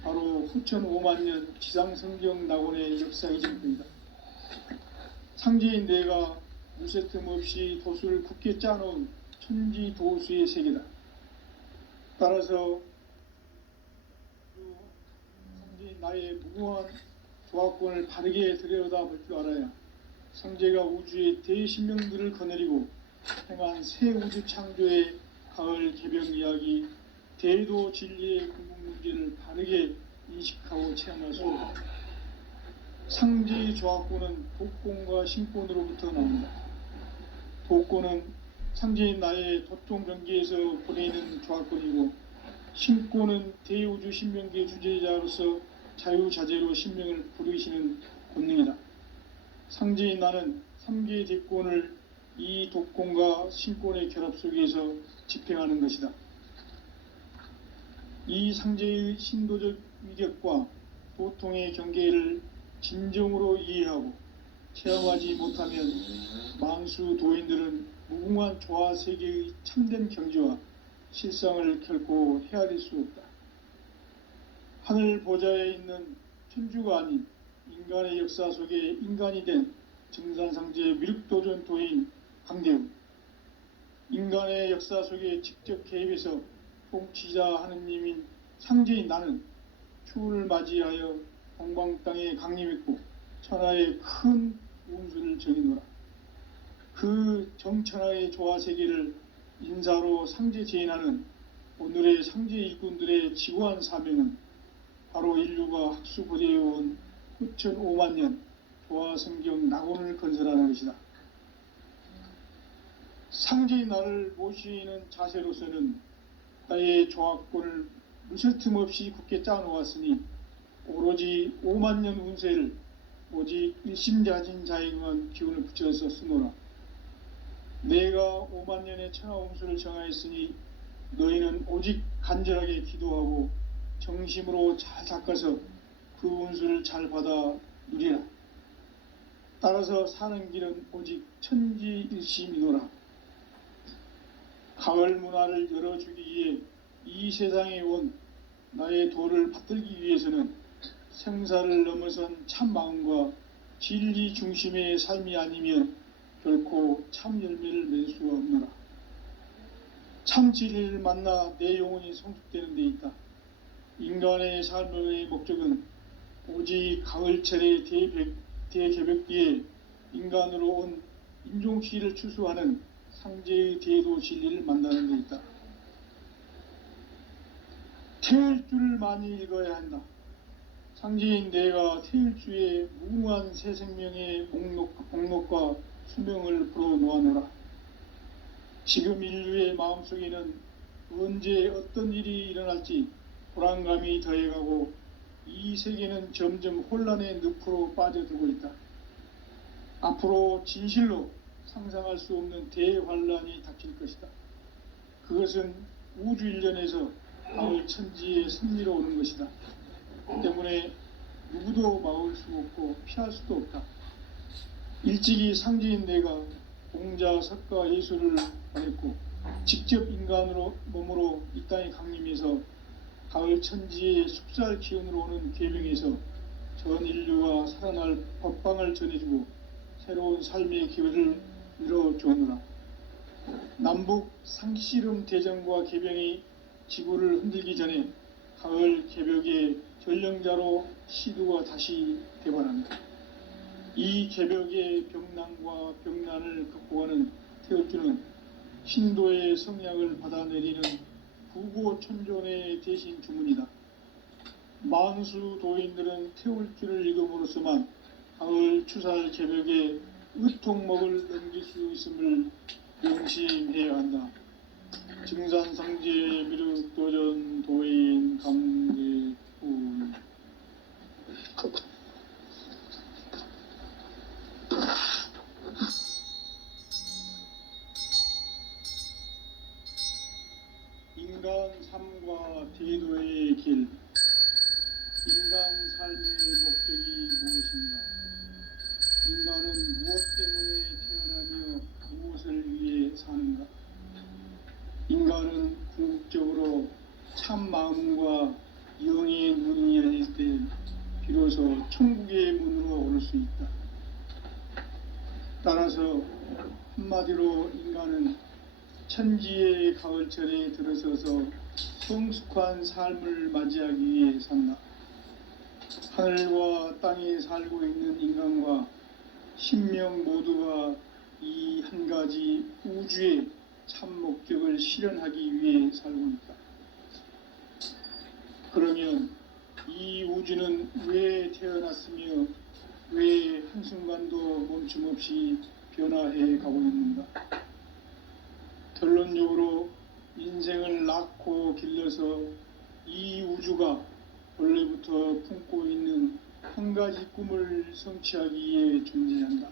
바로 후천 5만년 지상성경 낙원의 역사의 증거이다. 상제인 내가 무쇠 틈 없이 도수를 굳게 짜놓은 천지 도수의 세계다. 따라서 상제인 나의 무궁한 조합권을 바르게 들여다볼 줄 알아야 상제가 우주의 대신명들을 거느리고 행한 새 우주 창조의 가을 개벽 이야기, 대도 진리의 궁극 문제를 바르게 인식하고 체험할 수 있다. 상제의 조합권은 독권과 신권으로부터 나온다. 독권은 상제인 나의 도통 경계에서 보내는 조합권이고, 신권은 대우주 신명계 주제자로서 자유자재로 신명을 부르시는 권능이다. 상제인 나는 3개의 대권을 이 독권과 신권의 결합 속에서 집행하는 것이다. 이 상제의 신도적 위력과 도통의 경계를 진정으로 이해하고 체험하지 못하면 만수 도인들은 무궁한 조화 세계의 참된 경지와 실상을 결코 헤아릴 수 없다. 하늘 보좌에 있는 천주가 아닌 인간의 역사 속에 인간이 된 정산상제의 미륵도전 도인 강대우, 인간의 역사 속에 직접 개입해서 통치자 하느님인 상제인 나는 추운을 맞이하여 동방 땅에 강림했고 천하의 큰 운수를 정의노라. 그 정천하의 조화세계를 인사로 상제 제인하는 오늘의 상제 일꾼들의 지고한 사명은 바로 인류가 학수고대해온 후천 5만년 조화성경 낙원을 건설하는 것이다. 상제의 나를 모시는 자세로서는 나의 조합권을 무쇠 틈 없이 굳게 짜놓았으니 오로지 5만년 운세를 오직 일심자진 자에 응한 기운을 붙여서 쓰노라. 내가 5만년의 천하 운수를 정하였으니 너희는 오직 간절하게 기도하고 정심으로 잘 닦아서 그 운수를 잘 받아 누리라. 따라서 사는 길은 오직 천지일심이노라. 가을 문화를 열어주기 위해 이 세상에 온 나의 도를 받들기 위해서는 생사를 넘어선 참 마음과 진리 중심의 삶이 아니면 결코 참 열매를 맺을 수가 없노라. 참 진리를 만나 내 영혼이 성숙되는 데 있다. 인간의 삶의 목적은 오직 가을철의 대개벽기에 인간으로 온 인종시를 추수하는 상제의 대도 진리를 만나는 데 있다. 태일주를 많이 읽어야 한다. 상제인 내가 태일주의 무궁한 새 생명의 목록과 수명을 불어놓아노라. 지금 인류의 마음속에는 언제 어떤 일이 일어날지 불안감이 더해가고 이 세계는 점점 혼란의 늪으로 빠져들고 있다. 앞으로 진실로 상상할 수 없는 대환란이 닥칠 것이다. 그것은 우주 일련에서 가을 천지의 섭리로 오는 것이다. 때문에 누구도 막을 수 없고 피할 수도 없다. 일찍이 상제인 내가 공자, 석가, 예수를 말했고 직접 인간으로 몸으로 이 땅에 강림해서 가을 천지의 숲살 기운으로 오는 계명에서 전 인류가 살아날 법방을 전해주고 새로운 삶의 기회를 열어주오노라. 남북 상씨름 대전과 개병이 지구를 흔들기 전에 가을 개벽의 전령자로 시두가 다시 되반한다. 이 개벽의 병난과 병난을 극복하는 태울주는 신도의 성약을 받아내리는 부고천존의 대신 주문이다. 만수 도인들은 태울주를 읽음으로써만 가을 추살 개벽의 의통목을 넘길 수 있음을 명심해야 한다. 증산상제 미륵도전 도인 강대훈. 인간 삶과 대도의 길. 인간 삶의 목적이 무엇인가? 인간은 무엇 때문에 태어나며 무엇을 위해 사는가? 인간은 궁극적으로 참 마음과 영의 눈이 열릴 때 비로소 천국의 문으로 오를 수 있다. 따라서 한마디로 인간은 천지의 가을철에 들어서서 성숙한 삶을 맞이하기 위해 산다. 하늘과 땅에 살고 있는 인간과 신명 모두가 이 한 가지 우주의 참 목적을 실현하기 위해 살고 있다. 그러면 이 우주는 왜 태어났으며 왜 한순간도 멈춤 없이 변화해 가고 있는가? 결론적으로 인생을 낳고 길러서 이 우주가 원래부터 품고 있는 한 가지 꿈을 성취하기 위해 존재한다.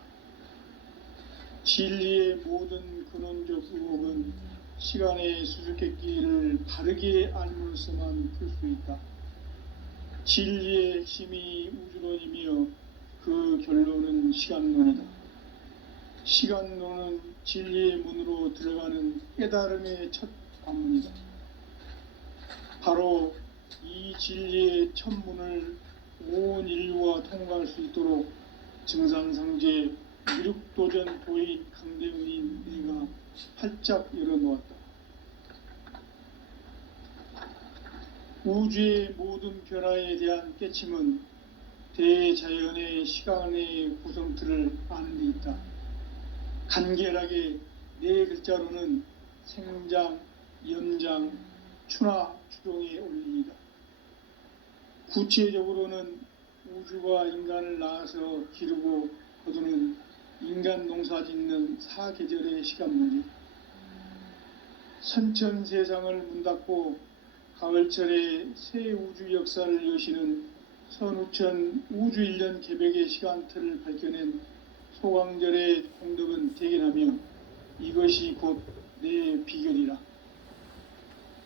진리의 모든 근원적 의혹은 시간의 수수께끼를 바르게 알므로써만 풀 수 있다. 진리의 핵심이 우주론이며 그 결론은 시간론이다. 시간론은 진리의 문으로 들어가는 깨달음의 첫 관문이다. 바로 이 진리의 첫 문을 온 인류가 통과할 수 있도록 증산상제 미륵도전 도인 강대훈인 내가 활짝 열어놓았다. 우주의 모든 변화에 대한 깨침은 대자연의 시간의 구성틀을 아는 데 있다. 간결하게 네 글자로는 생장, 연장, 추나 추동의 원리이다. 구체적으로는 우주가 인간을 낳아서 기르고 거두는 인간 농사 짓는 사계절의 시간문이 선천 세상을 문 닫고 가을철에 새 우주 역사를 여시는 선우천 우주 일년 개벽의 시간틀을 밝혀낸 소강절의 공덕은 대견하며 이것이 곧 내 비결이라.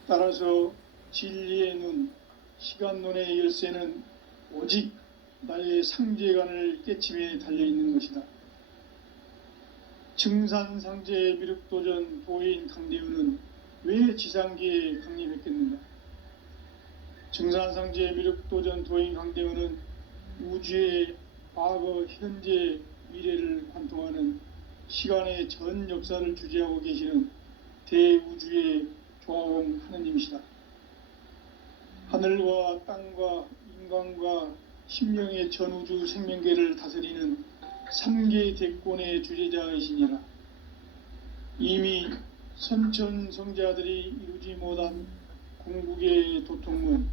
따라서 진리의 눈, 시간론의 열쇠는 오직 나의 상제관을 깨침에 달려있는 것이다. 증산상제 미륵도전 도인 강대훈은 왜 지상계에 강림했겠는가? 증산상제 미륵도전 도인 강대훈은 우주의 과거, 현재, 미래를 관통하는 시간의 전 역사를 주재하고 계시는 대우주의 조화원 하느님이시다. 하늘과 땅과 인간과 신명의 전우주 생명계를 다스리는 3개 대권의 주제자이시니라. 이미 선천성자들이 이루지 못한 궁극의 도통문,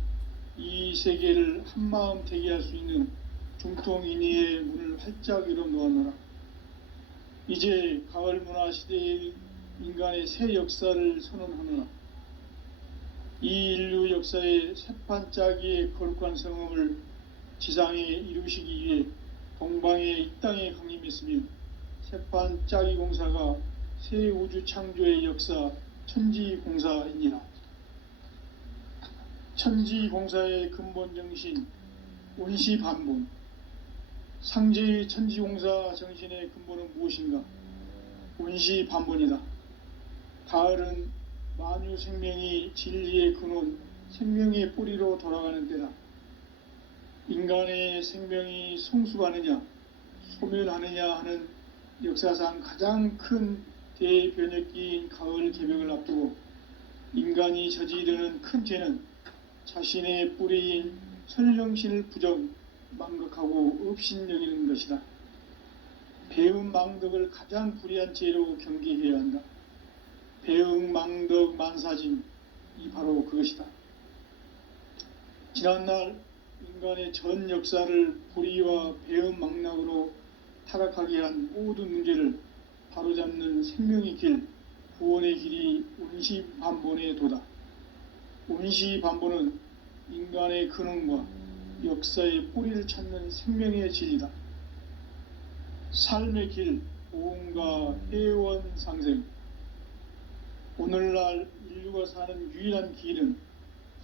이 세계를 한마음 되게 할 수 있는 중통인의의 문을 활짝 열어놓아노라. 이제 가을 문화 시대의 인간의 새 역사를 선언하노라. 이 인류 역사의 새판짜기의 거룩한 성음을 지상에 이루시기 위해 동방의 이 땅에 강림했으며 세판 짜기 공사가 새 우주 창조의 역사 천지공사이니라. 천지공사의 근본 정신 원시반본. 상제의 천지공사 정신의 근본은 무엇인가? 원시반본이다. 가을은 만유 생명이 진리의 근원, 생명의 뿌리로 돌아가는 때다. 인간의 생명이 성숙하느냐, 소멸하느냐 하는 역사상 가장 큰 대변혁기인 가을 개벽을 앞두고 인간이 저지르는 큰 죄는 자신의 뿌리인 선령신을 부정, 망각하고 업신여기는 것이다. 배음 망덕을 가장 불의한 죄로 경계해야 한다. 배음 망덕 만사짐이 바로 그것이다. 지난날 인간의 전 역사를 불의와 배음 망락으로 타락하게 한 모든 문제를 바로잡는 생명의 길, 구원의 길이 원시반본의 도다. 원시반본은 인간의 근원과 역사의 뿌리를 찾는 생명의 진리다. 삶의 길, 보험과 회원 상생. 오늘날 인류가 사는 유일한 길은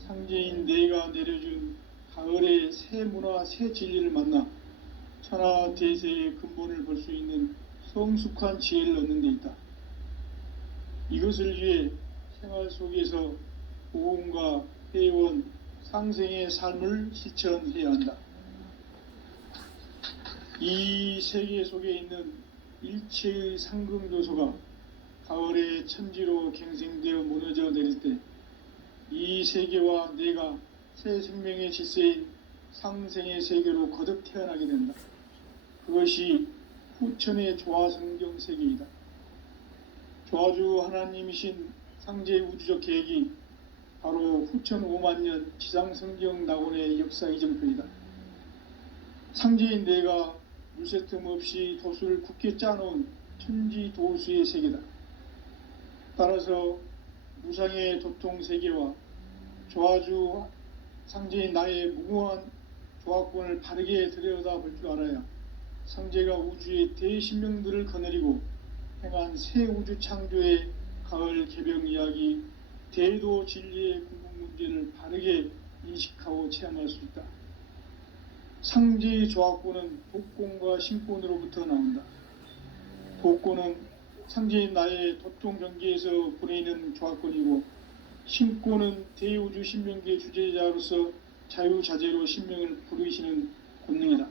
상제인 내가 내려준 가을의 새 문화, 새 진리를 만나 천하 대세의 근본을 볼 수 있는 성숙한 지혜를 얻는 데 있다. 이것을 위해 생활 속에서 보험과 회원, 상생의 삶을 실천해야 한다. 이 세계 속에 있는 일체의 상금요소가 가을의 천지로 갱생되어 무너져 내릴 때 이 세계와 내가 새 생명의 질서인 상생의 세계로 거듭 태어나게 된다. 그것이 후천의 조화성경 세계이다. 조화주 하나님이신 상제의 우주적 계획이 바로 후천 5만년 지상성경 낙원의 역사 이정표이다. 상제인 내가 물새 틈 없이 도수를 굳게 짜놓은 천지도수의 세계다. 따라서 무상의 도통 세계와 조화주 상제인 나의 무궁한 조화권을 바르게 들여다볼 줄 알아야 상제가 우주의 대신명들을 거느리고 행한 새 우주 창조의 가을 개벽 이야기, 대도 진리의 궁극 문제를 바르게 인식하고 체험할 수 있다. 상제의 조화권은 독권과 신권으로부터 나온다. 독권은 상제인 나의 도통 경계에서 보내는 조화권이고, 신권은 대우주 신명기의 주제자로서 자유자재로 신명을 부르시는 권능이다.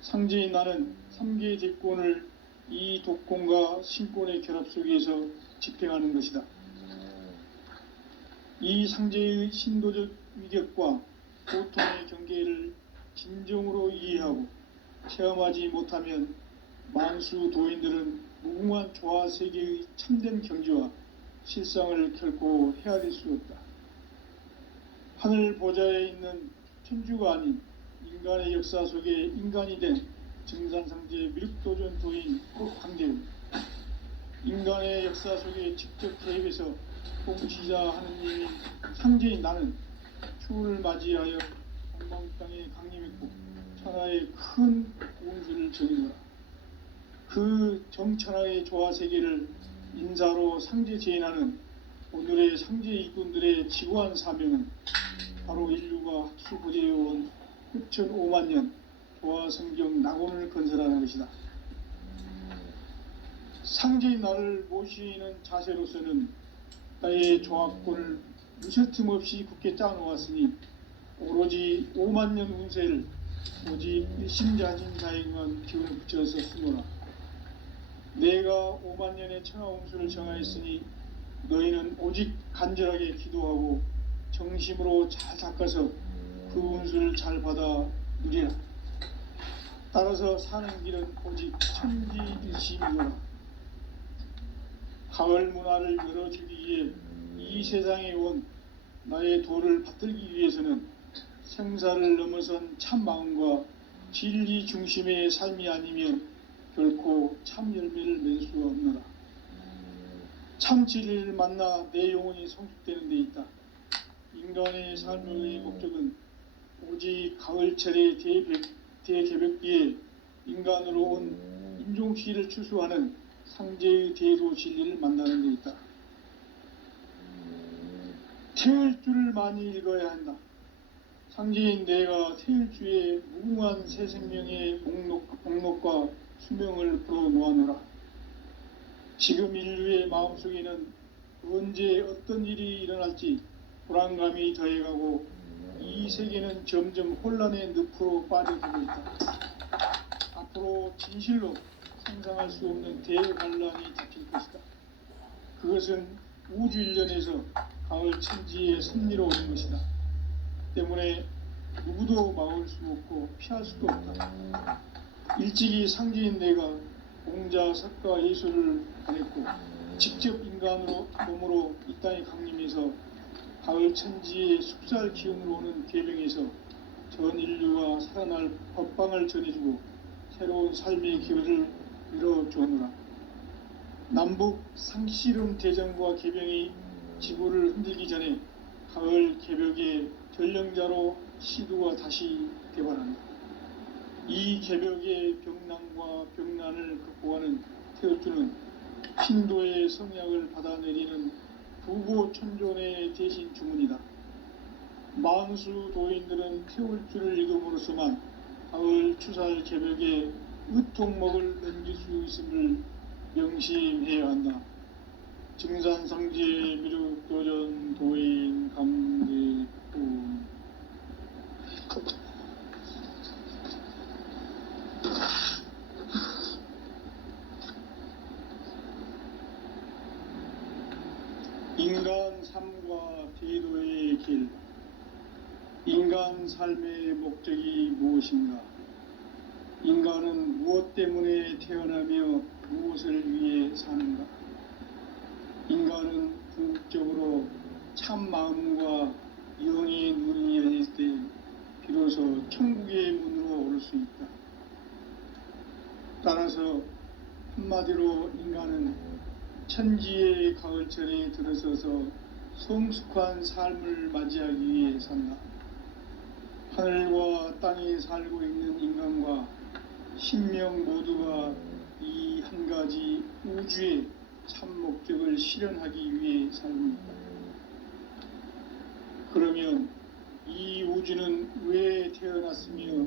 상제인 나는 3개의 대권을 이 독권과 신권의 결합 속에서 집행하는 것이다. 이 상제의 신도적 위격과 고통의 경계를 진정으로 이해하고 체험하지 못하면 만수 도인들은 무궁한 조화 세계의 참된 경지와 실상을 결코 헤아릴 수 없다. 하늘 보좌에 있는 천주가 아닌 인간의 역사 속에 인간이 된 증산상제의 미륵도전 도인 황제우, 인간의 역사 속에 직접 개입해서 통치자 하느님인 상제인 나는 추운을 맞이하여 동방땅에 강림했고 천하의 큰 운수를 전이노라. 그 정천하의 조화세계를 인사로 상제 제인하는 오늘의 상제 일꾼들의 지고한 사명은 바로 인류가 학수고대해온 후천 5만년 조화성경 낙원을 건설하는 것이다. 상제인 나를 모시는 자세로서는 나의 조화권을 무쇠 틈 없이 굳게 짜놓았으니 오로지 5만년 운세를 오직 일심자진사에만 기운을 붙여서 쓰노라. 내가 5만년의 천하운수를 정하였으니 너희는 오직 간절하게 기도하고 정심으로 잘 닦아서 그 운수를 잘 받아 누리라. 따라서 사는 길은 오직 천지일심이노라. 가을 문화를 열어주기 위해 이 세상에 온 나의 도를 받들기 위해서는 생사를 넘어선 참 마음과 진리 중심의 삶이 아니면 결코 참 열매를 맺을 수가 없노라. 참 진리를 만나 내 영혼이 성숙되는 데 있다. 인간의 삶의 목적은 오직 가을철의 대개벽기에 인간으로 온 인종시를 추수하는 상제의 대도 진리를 만나는 데 있다. 태일주를 많이 읽어야 한다. 상제인 내가 태일주의 무궁한 새 생명의 목록과 수명을 풀어놓아노라. 지금 인류의 마음속에는 언제 어떤 일이 일어날지 불안감이 더해가고 이 세계는 점점 혼란의 늪으로 빠져들고 있다. 앞으로 진실로 상상할 수 없는 대환란이 닥칠 것이다. 그것은 우주 일련에서 가을 천지의 섭리로 오는 것이다. 때문에 누구도 막을 수 없고 피할 수도 없다. 일찍이 상제인 내가 공자, 석가, 예수를 보냈고 직접 인간으로 몸으로 이 땅에 강림해서 가을 천지의 숲살 기운으로 오는 계명에서 전 인류가 살아날 법방을 전해주고 새로운 삶의 기회를 이뤄주오노라. 남북 상씨름 대전과 계병이 지구를 흔들기 전에 가을 개벽의 전령자로 시두가 다시 개발한다. 이 개벽의 병난과 병난을 극복하는 태울주는 신도의 성약을 받아내리는 부고천존의 대신 주문이다. 만수 도인들은 태울주를 읽음으로써만 가을 추살 개벽의 의통목을 넘길 수 있음을 명심해야 한다. 증산상제 미륵도전 도인 감대부. 인간 삶과 대도의 길. 인간 삶의 목적이 무엇인가? 인간은 무엇 때문에 태어나며 무엇을 위해 사는가? 인간은 궁극적으로 참 마음과 영의 눈이 열릴 때 비로소 천국의 문으로 오를 수 있다. 따라서 한마디로 인간은 천지의 가을철에 들어서서 성숙한 삶을 맞이하기 위해 산다. 하늘과 땅에 살고 있는 인간과 신명 모두가 이 한 가지 우주의 참 목적을 실현하기 위해 살고 있다. 그러면 이 우주는 왜 태어났으며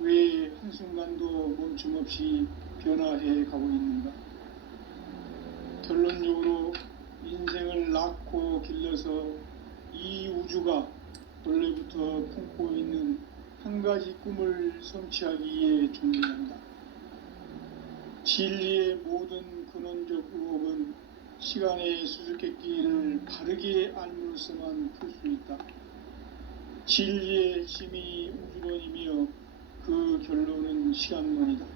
왜 한순간도 멈춤없이 변화해 가고 있는가? 결론적으로 인생을 낳고 길러서 이 우주가 원래부터 품고 있는 한 가지 꿈을 성취하기 위해 존재한다. 진리의 모든 근원적 의혹은 시간의 수수께끼를 바르게 알므로써만 풀 수 있다. 진리의 핵심이 우주론이며 그 결론은 시간론이다.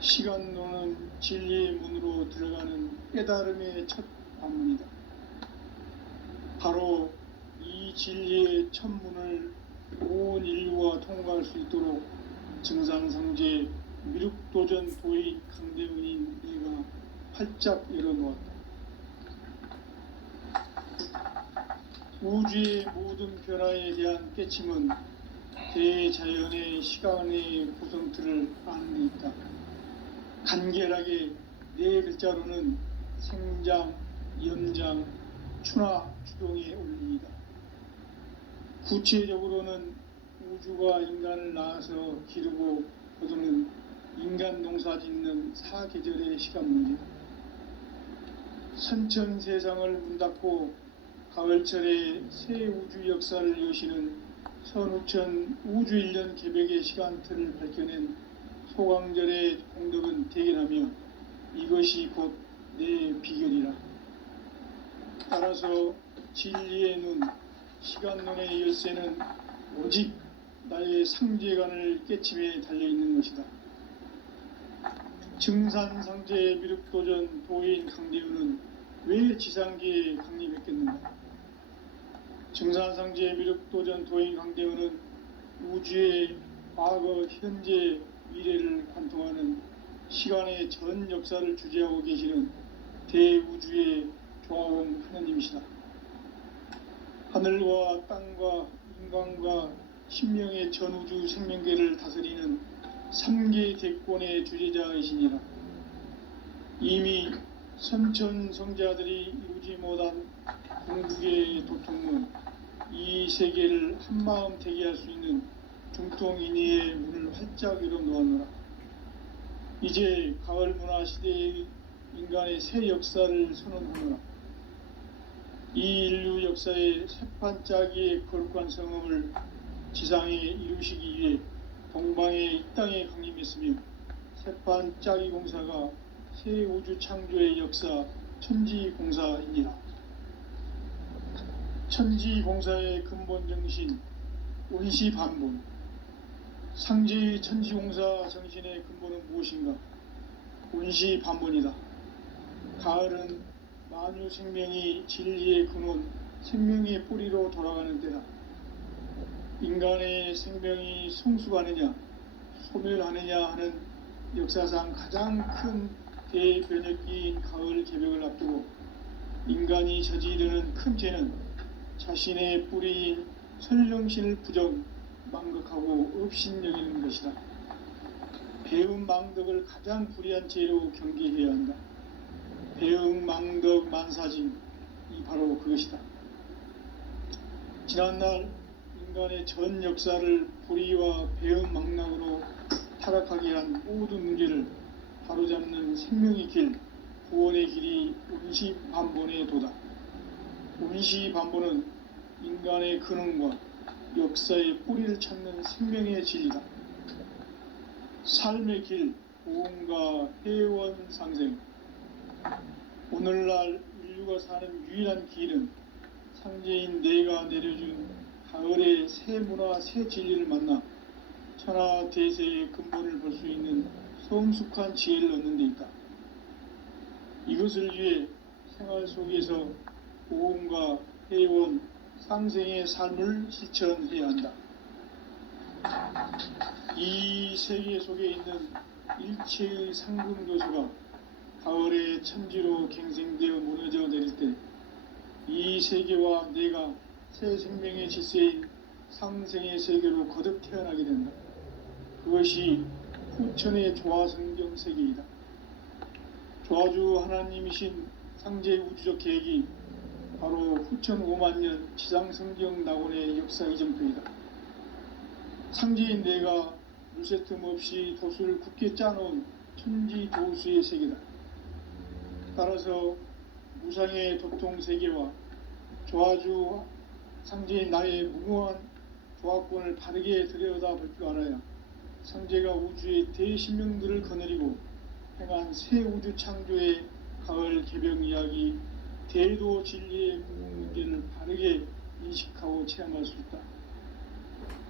시간론은 진리의 문으로 들어가는 깨달음의 첫 관문이다. 바로 이 진리의 첫 문을 온 인류가 통과할 수 있도록 증산상제 미륵도전 도인 강대훈인 내가 활짝 열어놓았다. 우주의 모든 변화에 대한 깨침은 대자연의 시간의 구성틀을 아는 데 있다. 간결하게 네 글자로는 생장, 연장, 추나 추동의 원리이다. 구체적으로는 우주가 인간을 낳아서 기르고 거두는 인간 농사 짓는 사계절의 시간 문제다. 선천 세상을 문 닫고 가을철에 새 우주 역사를 여시는 선우천 우주일년 개벽의 시간틀을 밝혀낸 소강절의 공덕은 대견하며 이것이 곧 내 비결이라. 따라서 진리의 눈, 시간론의 열쇠는 오직 나의 상제관을 깨침에 달려있는 것이다. 증산상제 미륵도전 도인 강대훈은 왜 지상계에 강림했겠는가? 증산상제 미륵도전 도인 강대훈은 우주의 과거, 현재, 미래를 관통하는 시간의 전 역사를 주재하고 계시는 대우주의 조화원 하느님이시다. 하늘과 땅과 인간과 신명의 전우주 생명계를 다스리는 삼계 대권의 주제자이시니라. 이미 선천성자들이 이루지 못한 궁극의 도통은 이 세계를 한마음 되게 할 수 있는 중통인의의 문을 활짝 열어놓았노라. 이제 가을 문화 시대의 인간의 새 역사를 선언하노라. 이 인류 역사의 새판짜기의 거룩한 성음을 지상에 이루시기 위해 동방의 이 땅에 강림했으며, 새판짜기 공사가 새 우주 창조의 역사 천지공사이니라. 천지공사의 근본 정신 온시반본. 상제의 천지공사 정신의 근본은 무엇인가? 온시반본이다. 가을은 만유 생명이 진리의 근원, 생명의 뿌리로 돌아가는 때다. 인간의 생명이 성숙하느냐 소멸하느냐 하는 역사상 가장 큰 대변혁기인 가을 개벽을 앞두고 인간이 저지르는 큰 죄는 자신의 뿌리인 설령신을 부정, 망극하고 업신여기는 것이다. 배음 망덕을 가장 불의한 죄로 경계해야 한다. 배음 망덕 만사징이 바로 그것이다. 지난날 인간의 전 역사를 불의와 배음 망락으로 타락하게 한 모든 문제를 바로잡는 생명의 길, 구원의 길이 온시반본의 도다. 온시반본은 인간의 근원과 역사의 뿌리를 찾는 생명의 진리다. 삶의 길, 보험과 회원 상생. 오늘날 인류가 사는 유일한 길은 상제인 내가 내려준 가을의 새 문화, 새 진리를 만나 천하 대세의 근본을 볼 수 있는 성숙한 지혜를 얻는 데 있다. 이것을 위해 생활 속에서 보험과 회원, 상생의 삶을 실천해야 한다. 이 세계 속에 있는 일체의 상금교수가 가을의 천지로 갱생되어 무너져 내릴 때 이 세계와 내가 새 생명의 질서인 상생의 세계로 거듭 태어나게 된다. 그것이 후천의 조화성경 세계이다. 조화주 하나님이신 상제의 우주적 계획이 바로 후천 5만년 지상성경 낙원의 역사 이정표이다. 상제인 내가 물새 틈 없이 도수를 굳게 짜놓은 천지 도수의 세계다. 따라서 무상의 도통 세계와 조화주 상제인 나의 무궁한 조화권을 바르게 들여다볼 줄 알아야 상제가 우주의 대신명들을 거느리고 행한 새 우주 창조의 가을 개벽 이야기, 대도 진리의 문제를 바르게 인식하고 체험할 수 있다.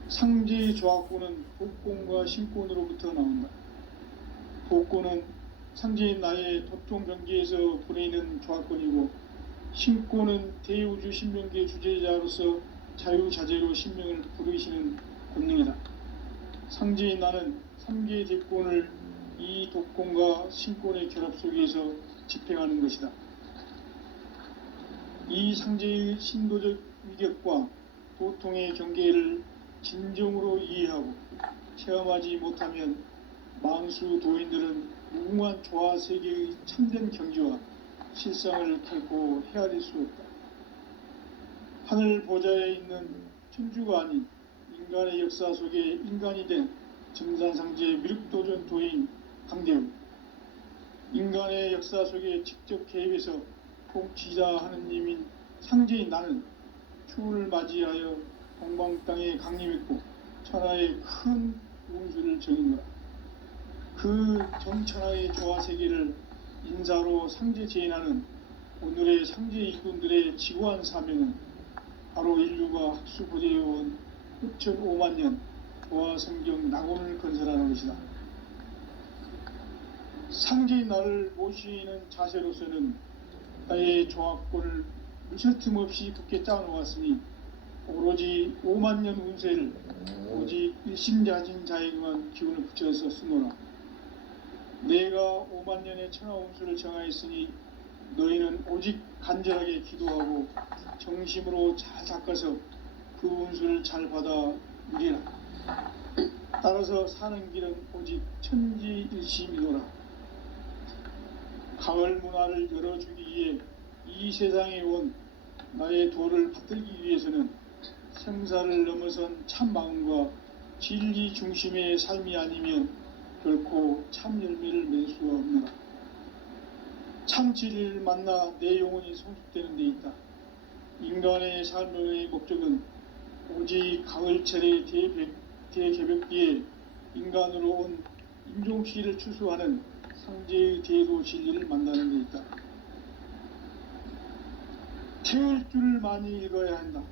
상제의 조화권은 복권과 신권으로부터 나온다. 복권은 상제인 나의 도통 경계에서 보내는 조화권이고, 신권은 대우주 신명계의 주제자로서 자유자재로 신명을 부르시는 권능이다. 상제인 나는 3개의 대권을 이 독권과 신권의 결합 속에서 집행하는 것이다. 이 상제의 신도적 위격과 도통의 경계를 진정으로 이해하고 체험하지 못하면 만수 도인들은 무궁한 조화 세계의 참된 경지와 실상을 결코 헤아릴 수 없다. 하늘 보좌에 있는 천주가 아닌 인간의 역사 속에 인간이 된 정산상제의 미륵도전 도인 강대우, 인간의 역사 속에 직접 개입해서 통치자 하느님인 상제인 나는 추운을 맞이하여 동방 땅에 강림했고 천하의 큰 운수를 정인노라. 그 정천하의 조화 세계를 인사로 상제 제인하는 오늘의 상제 일꾼들의 지구한 사명은 바로 인류가 학수고대해온 후천 5만년 조화 성경 낙원을 건설하는 것이다. 상제인 나를 모시는 자세로서는 나의 조화권을 물새 틈 없이 굳게 짜놓았으니 오로지 5만년 운세를 오직 일심자진 자에게만 기운을 붙여서 쓰노라. 내가 5만년의 천하 운수를 정하였으니 너희는 오직 간절하게 기도하고 정심으로 잘 닦아서 그 운수를 잘 받아 누리라. 따라서 사는 길은 오직 천지일심이노라. 가을 문화를 열어주기 위해 이 세상에 온 나의 도를 받들기 위해서는 생사를 넘어선 참 마음과 진리 중심의 삶이 아니면 결코 참 열매를 맺을 수가 없노라. 참 진리를 만나 내 영혼이 성숙되는 데 있다. 인간의 삶의 목적은 오직 가을철의 대개벽기에 인간으로 온 인종시를 추수하는 상제의 대도 진리를 만나는 데 있다. 태일주를 많이 읽어야 한다.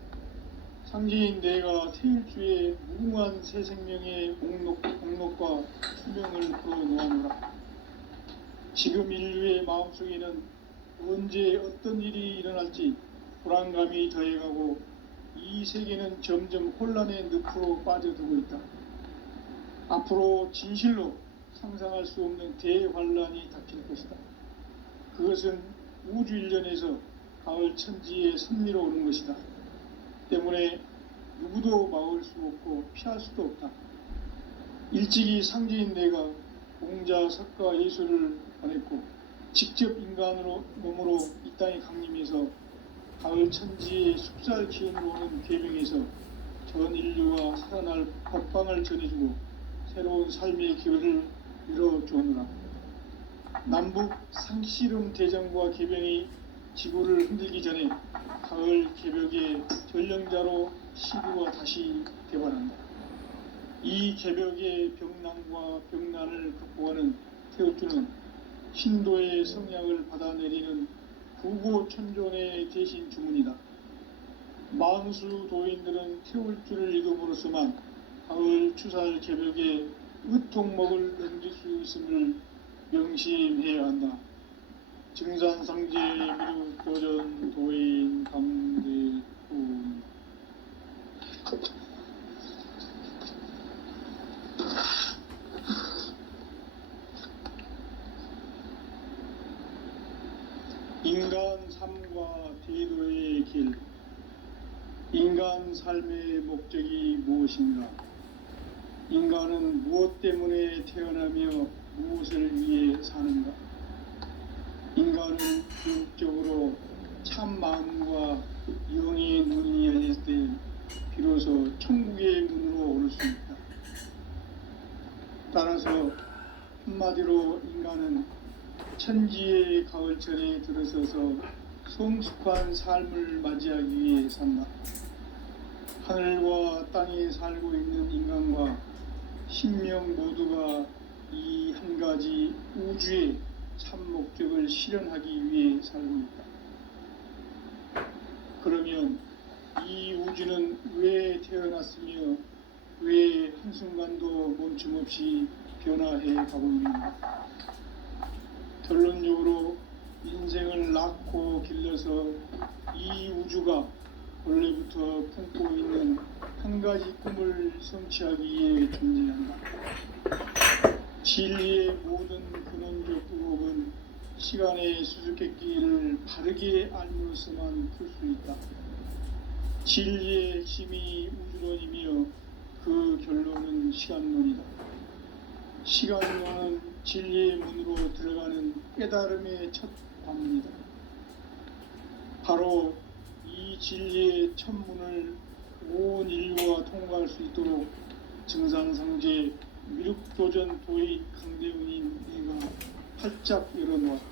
상제인 내가 태일주의 무궁한 새 생명의 목록과 수명을 풀어놓아노라. 지금 인류의 마음속에는 언제 어떤 일이 일어날지 불안감이 더해가고 이 세계는 점점 혼란의 늪으로 빠져들고 있다. 앞으로 진실로 상상할 수 없는 대환란이 닥칠 것이다. 그것은 우주 일련에서 가을 천지의 섭리로 오는 것이다. 때문에 누구도 막을 수 없고 피할 수도 없다. 일찍이 상제인 내가 공자, 석가, 예수를 보냈고 직접 인간으로 몸으로 이 땅에 강림해서 가을 천지의 숲살 기운으로 오는 계명에서 전 인류가 살아날 법방을 전해주고 새로운 삶의 기회를 열어주오노라. 남북 상씨름 대전과 계병이 지구를 흔들기 전에 가을 개벽의 전령자로 시구가 다시 개발한다. 이 개벽의 병난과 병난을 극복하는 태우주는 신도의 성약을 받아내리는 부고천존의 대신 주문이다. 만수 도인들은 태울주를 읽음으로써만 가을 추살 개벽의 으통목을 넘길 수 있음을 명심해야 한다. 증산상제 미륵도전 도인 감대군. 인간 삶과 대도의 길. 인간 삶의 목적이 무엇인가? 인간은 무엇 때문에 태어나며 무엇을 위해 사는가? 인간은 궁극적으로 참 마음과 영의 눈이 열릴 때 비로소 천국의 문으로 오를 수 있다. 따라서 한마디로 인간은 천지의 가을철에 들어서서 성숙한 삶을 맞이하기 위해 산다. 하늘과 땅에 살고 있는 인간과 신명 모두가 이 한 가지 우주의 참 목적을 실현하기 위해 살고 있다. 그러면 이 우주는 왜 태어났으며 왜 한순간도 멈춤없이 변화해 가고 있는가? 결론적으로 인생을 낳고 길러서 이 우주가 원래부터 품고 있는 한 가지 꿈을 성취하기 위해 존재한다. 진리의 모든 근원적 의혹은 시간의 수수께끼를 바르게 알므로서만 풀 수 있다. 진리의 핵심이 우주론이며 그 결론은 시간론이다. 시간론은 진리의 문으로 들어가는 깨달음의 첫 관문이다. 바로 이 진리의 첫 문을 온 인류가 통과할 수 있도록 증산상제 미륵도전 도인 강대훈인 내가 활짝 열어놓았다.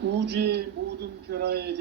우주의 모든 변화에 대한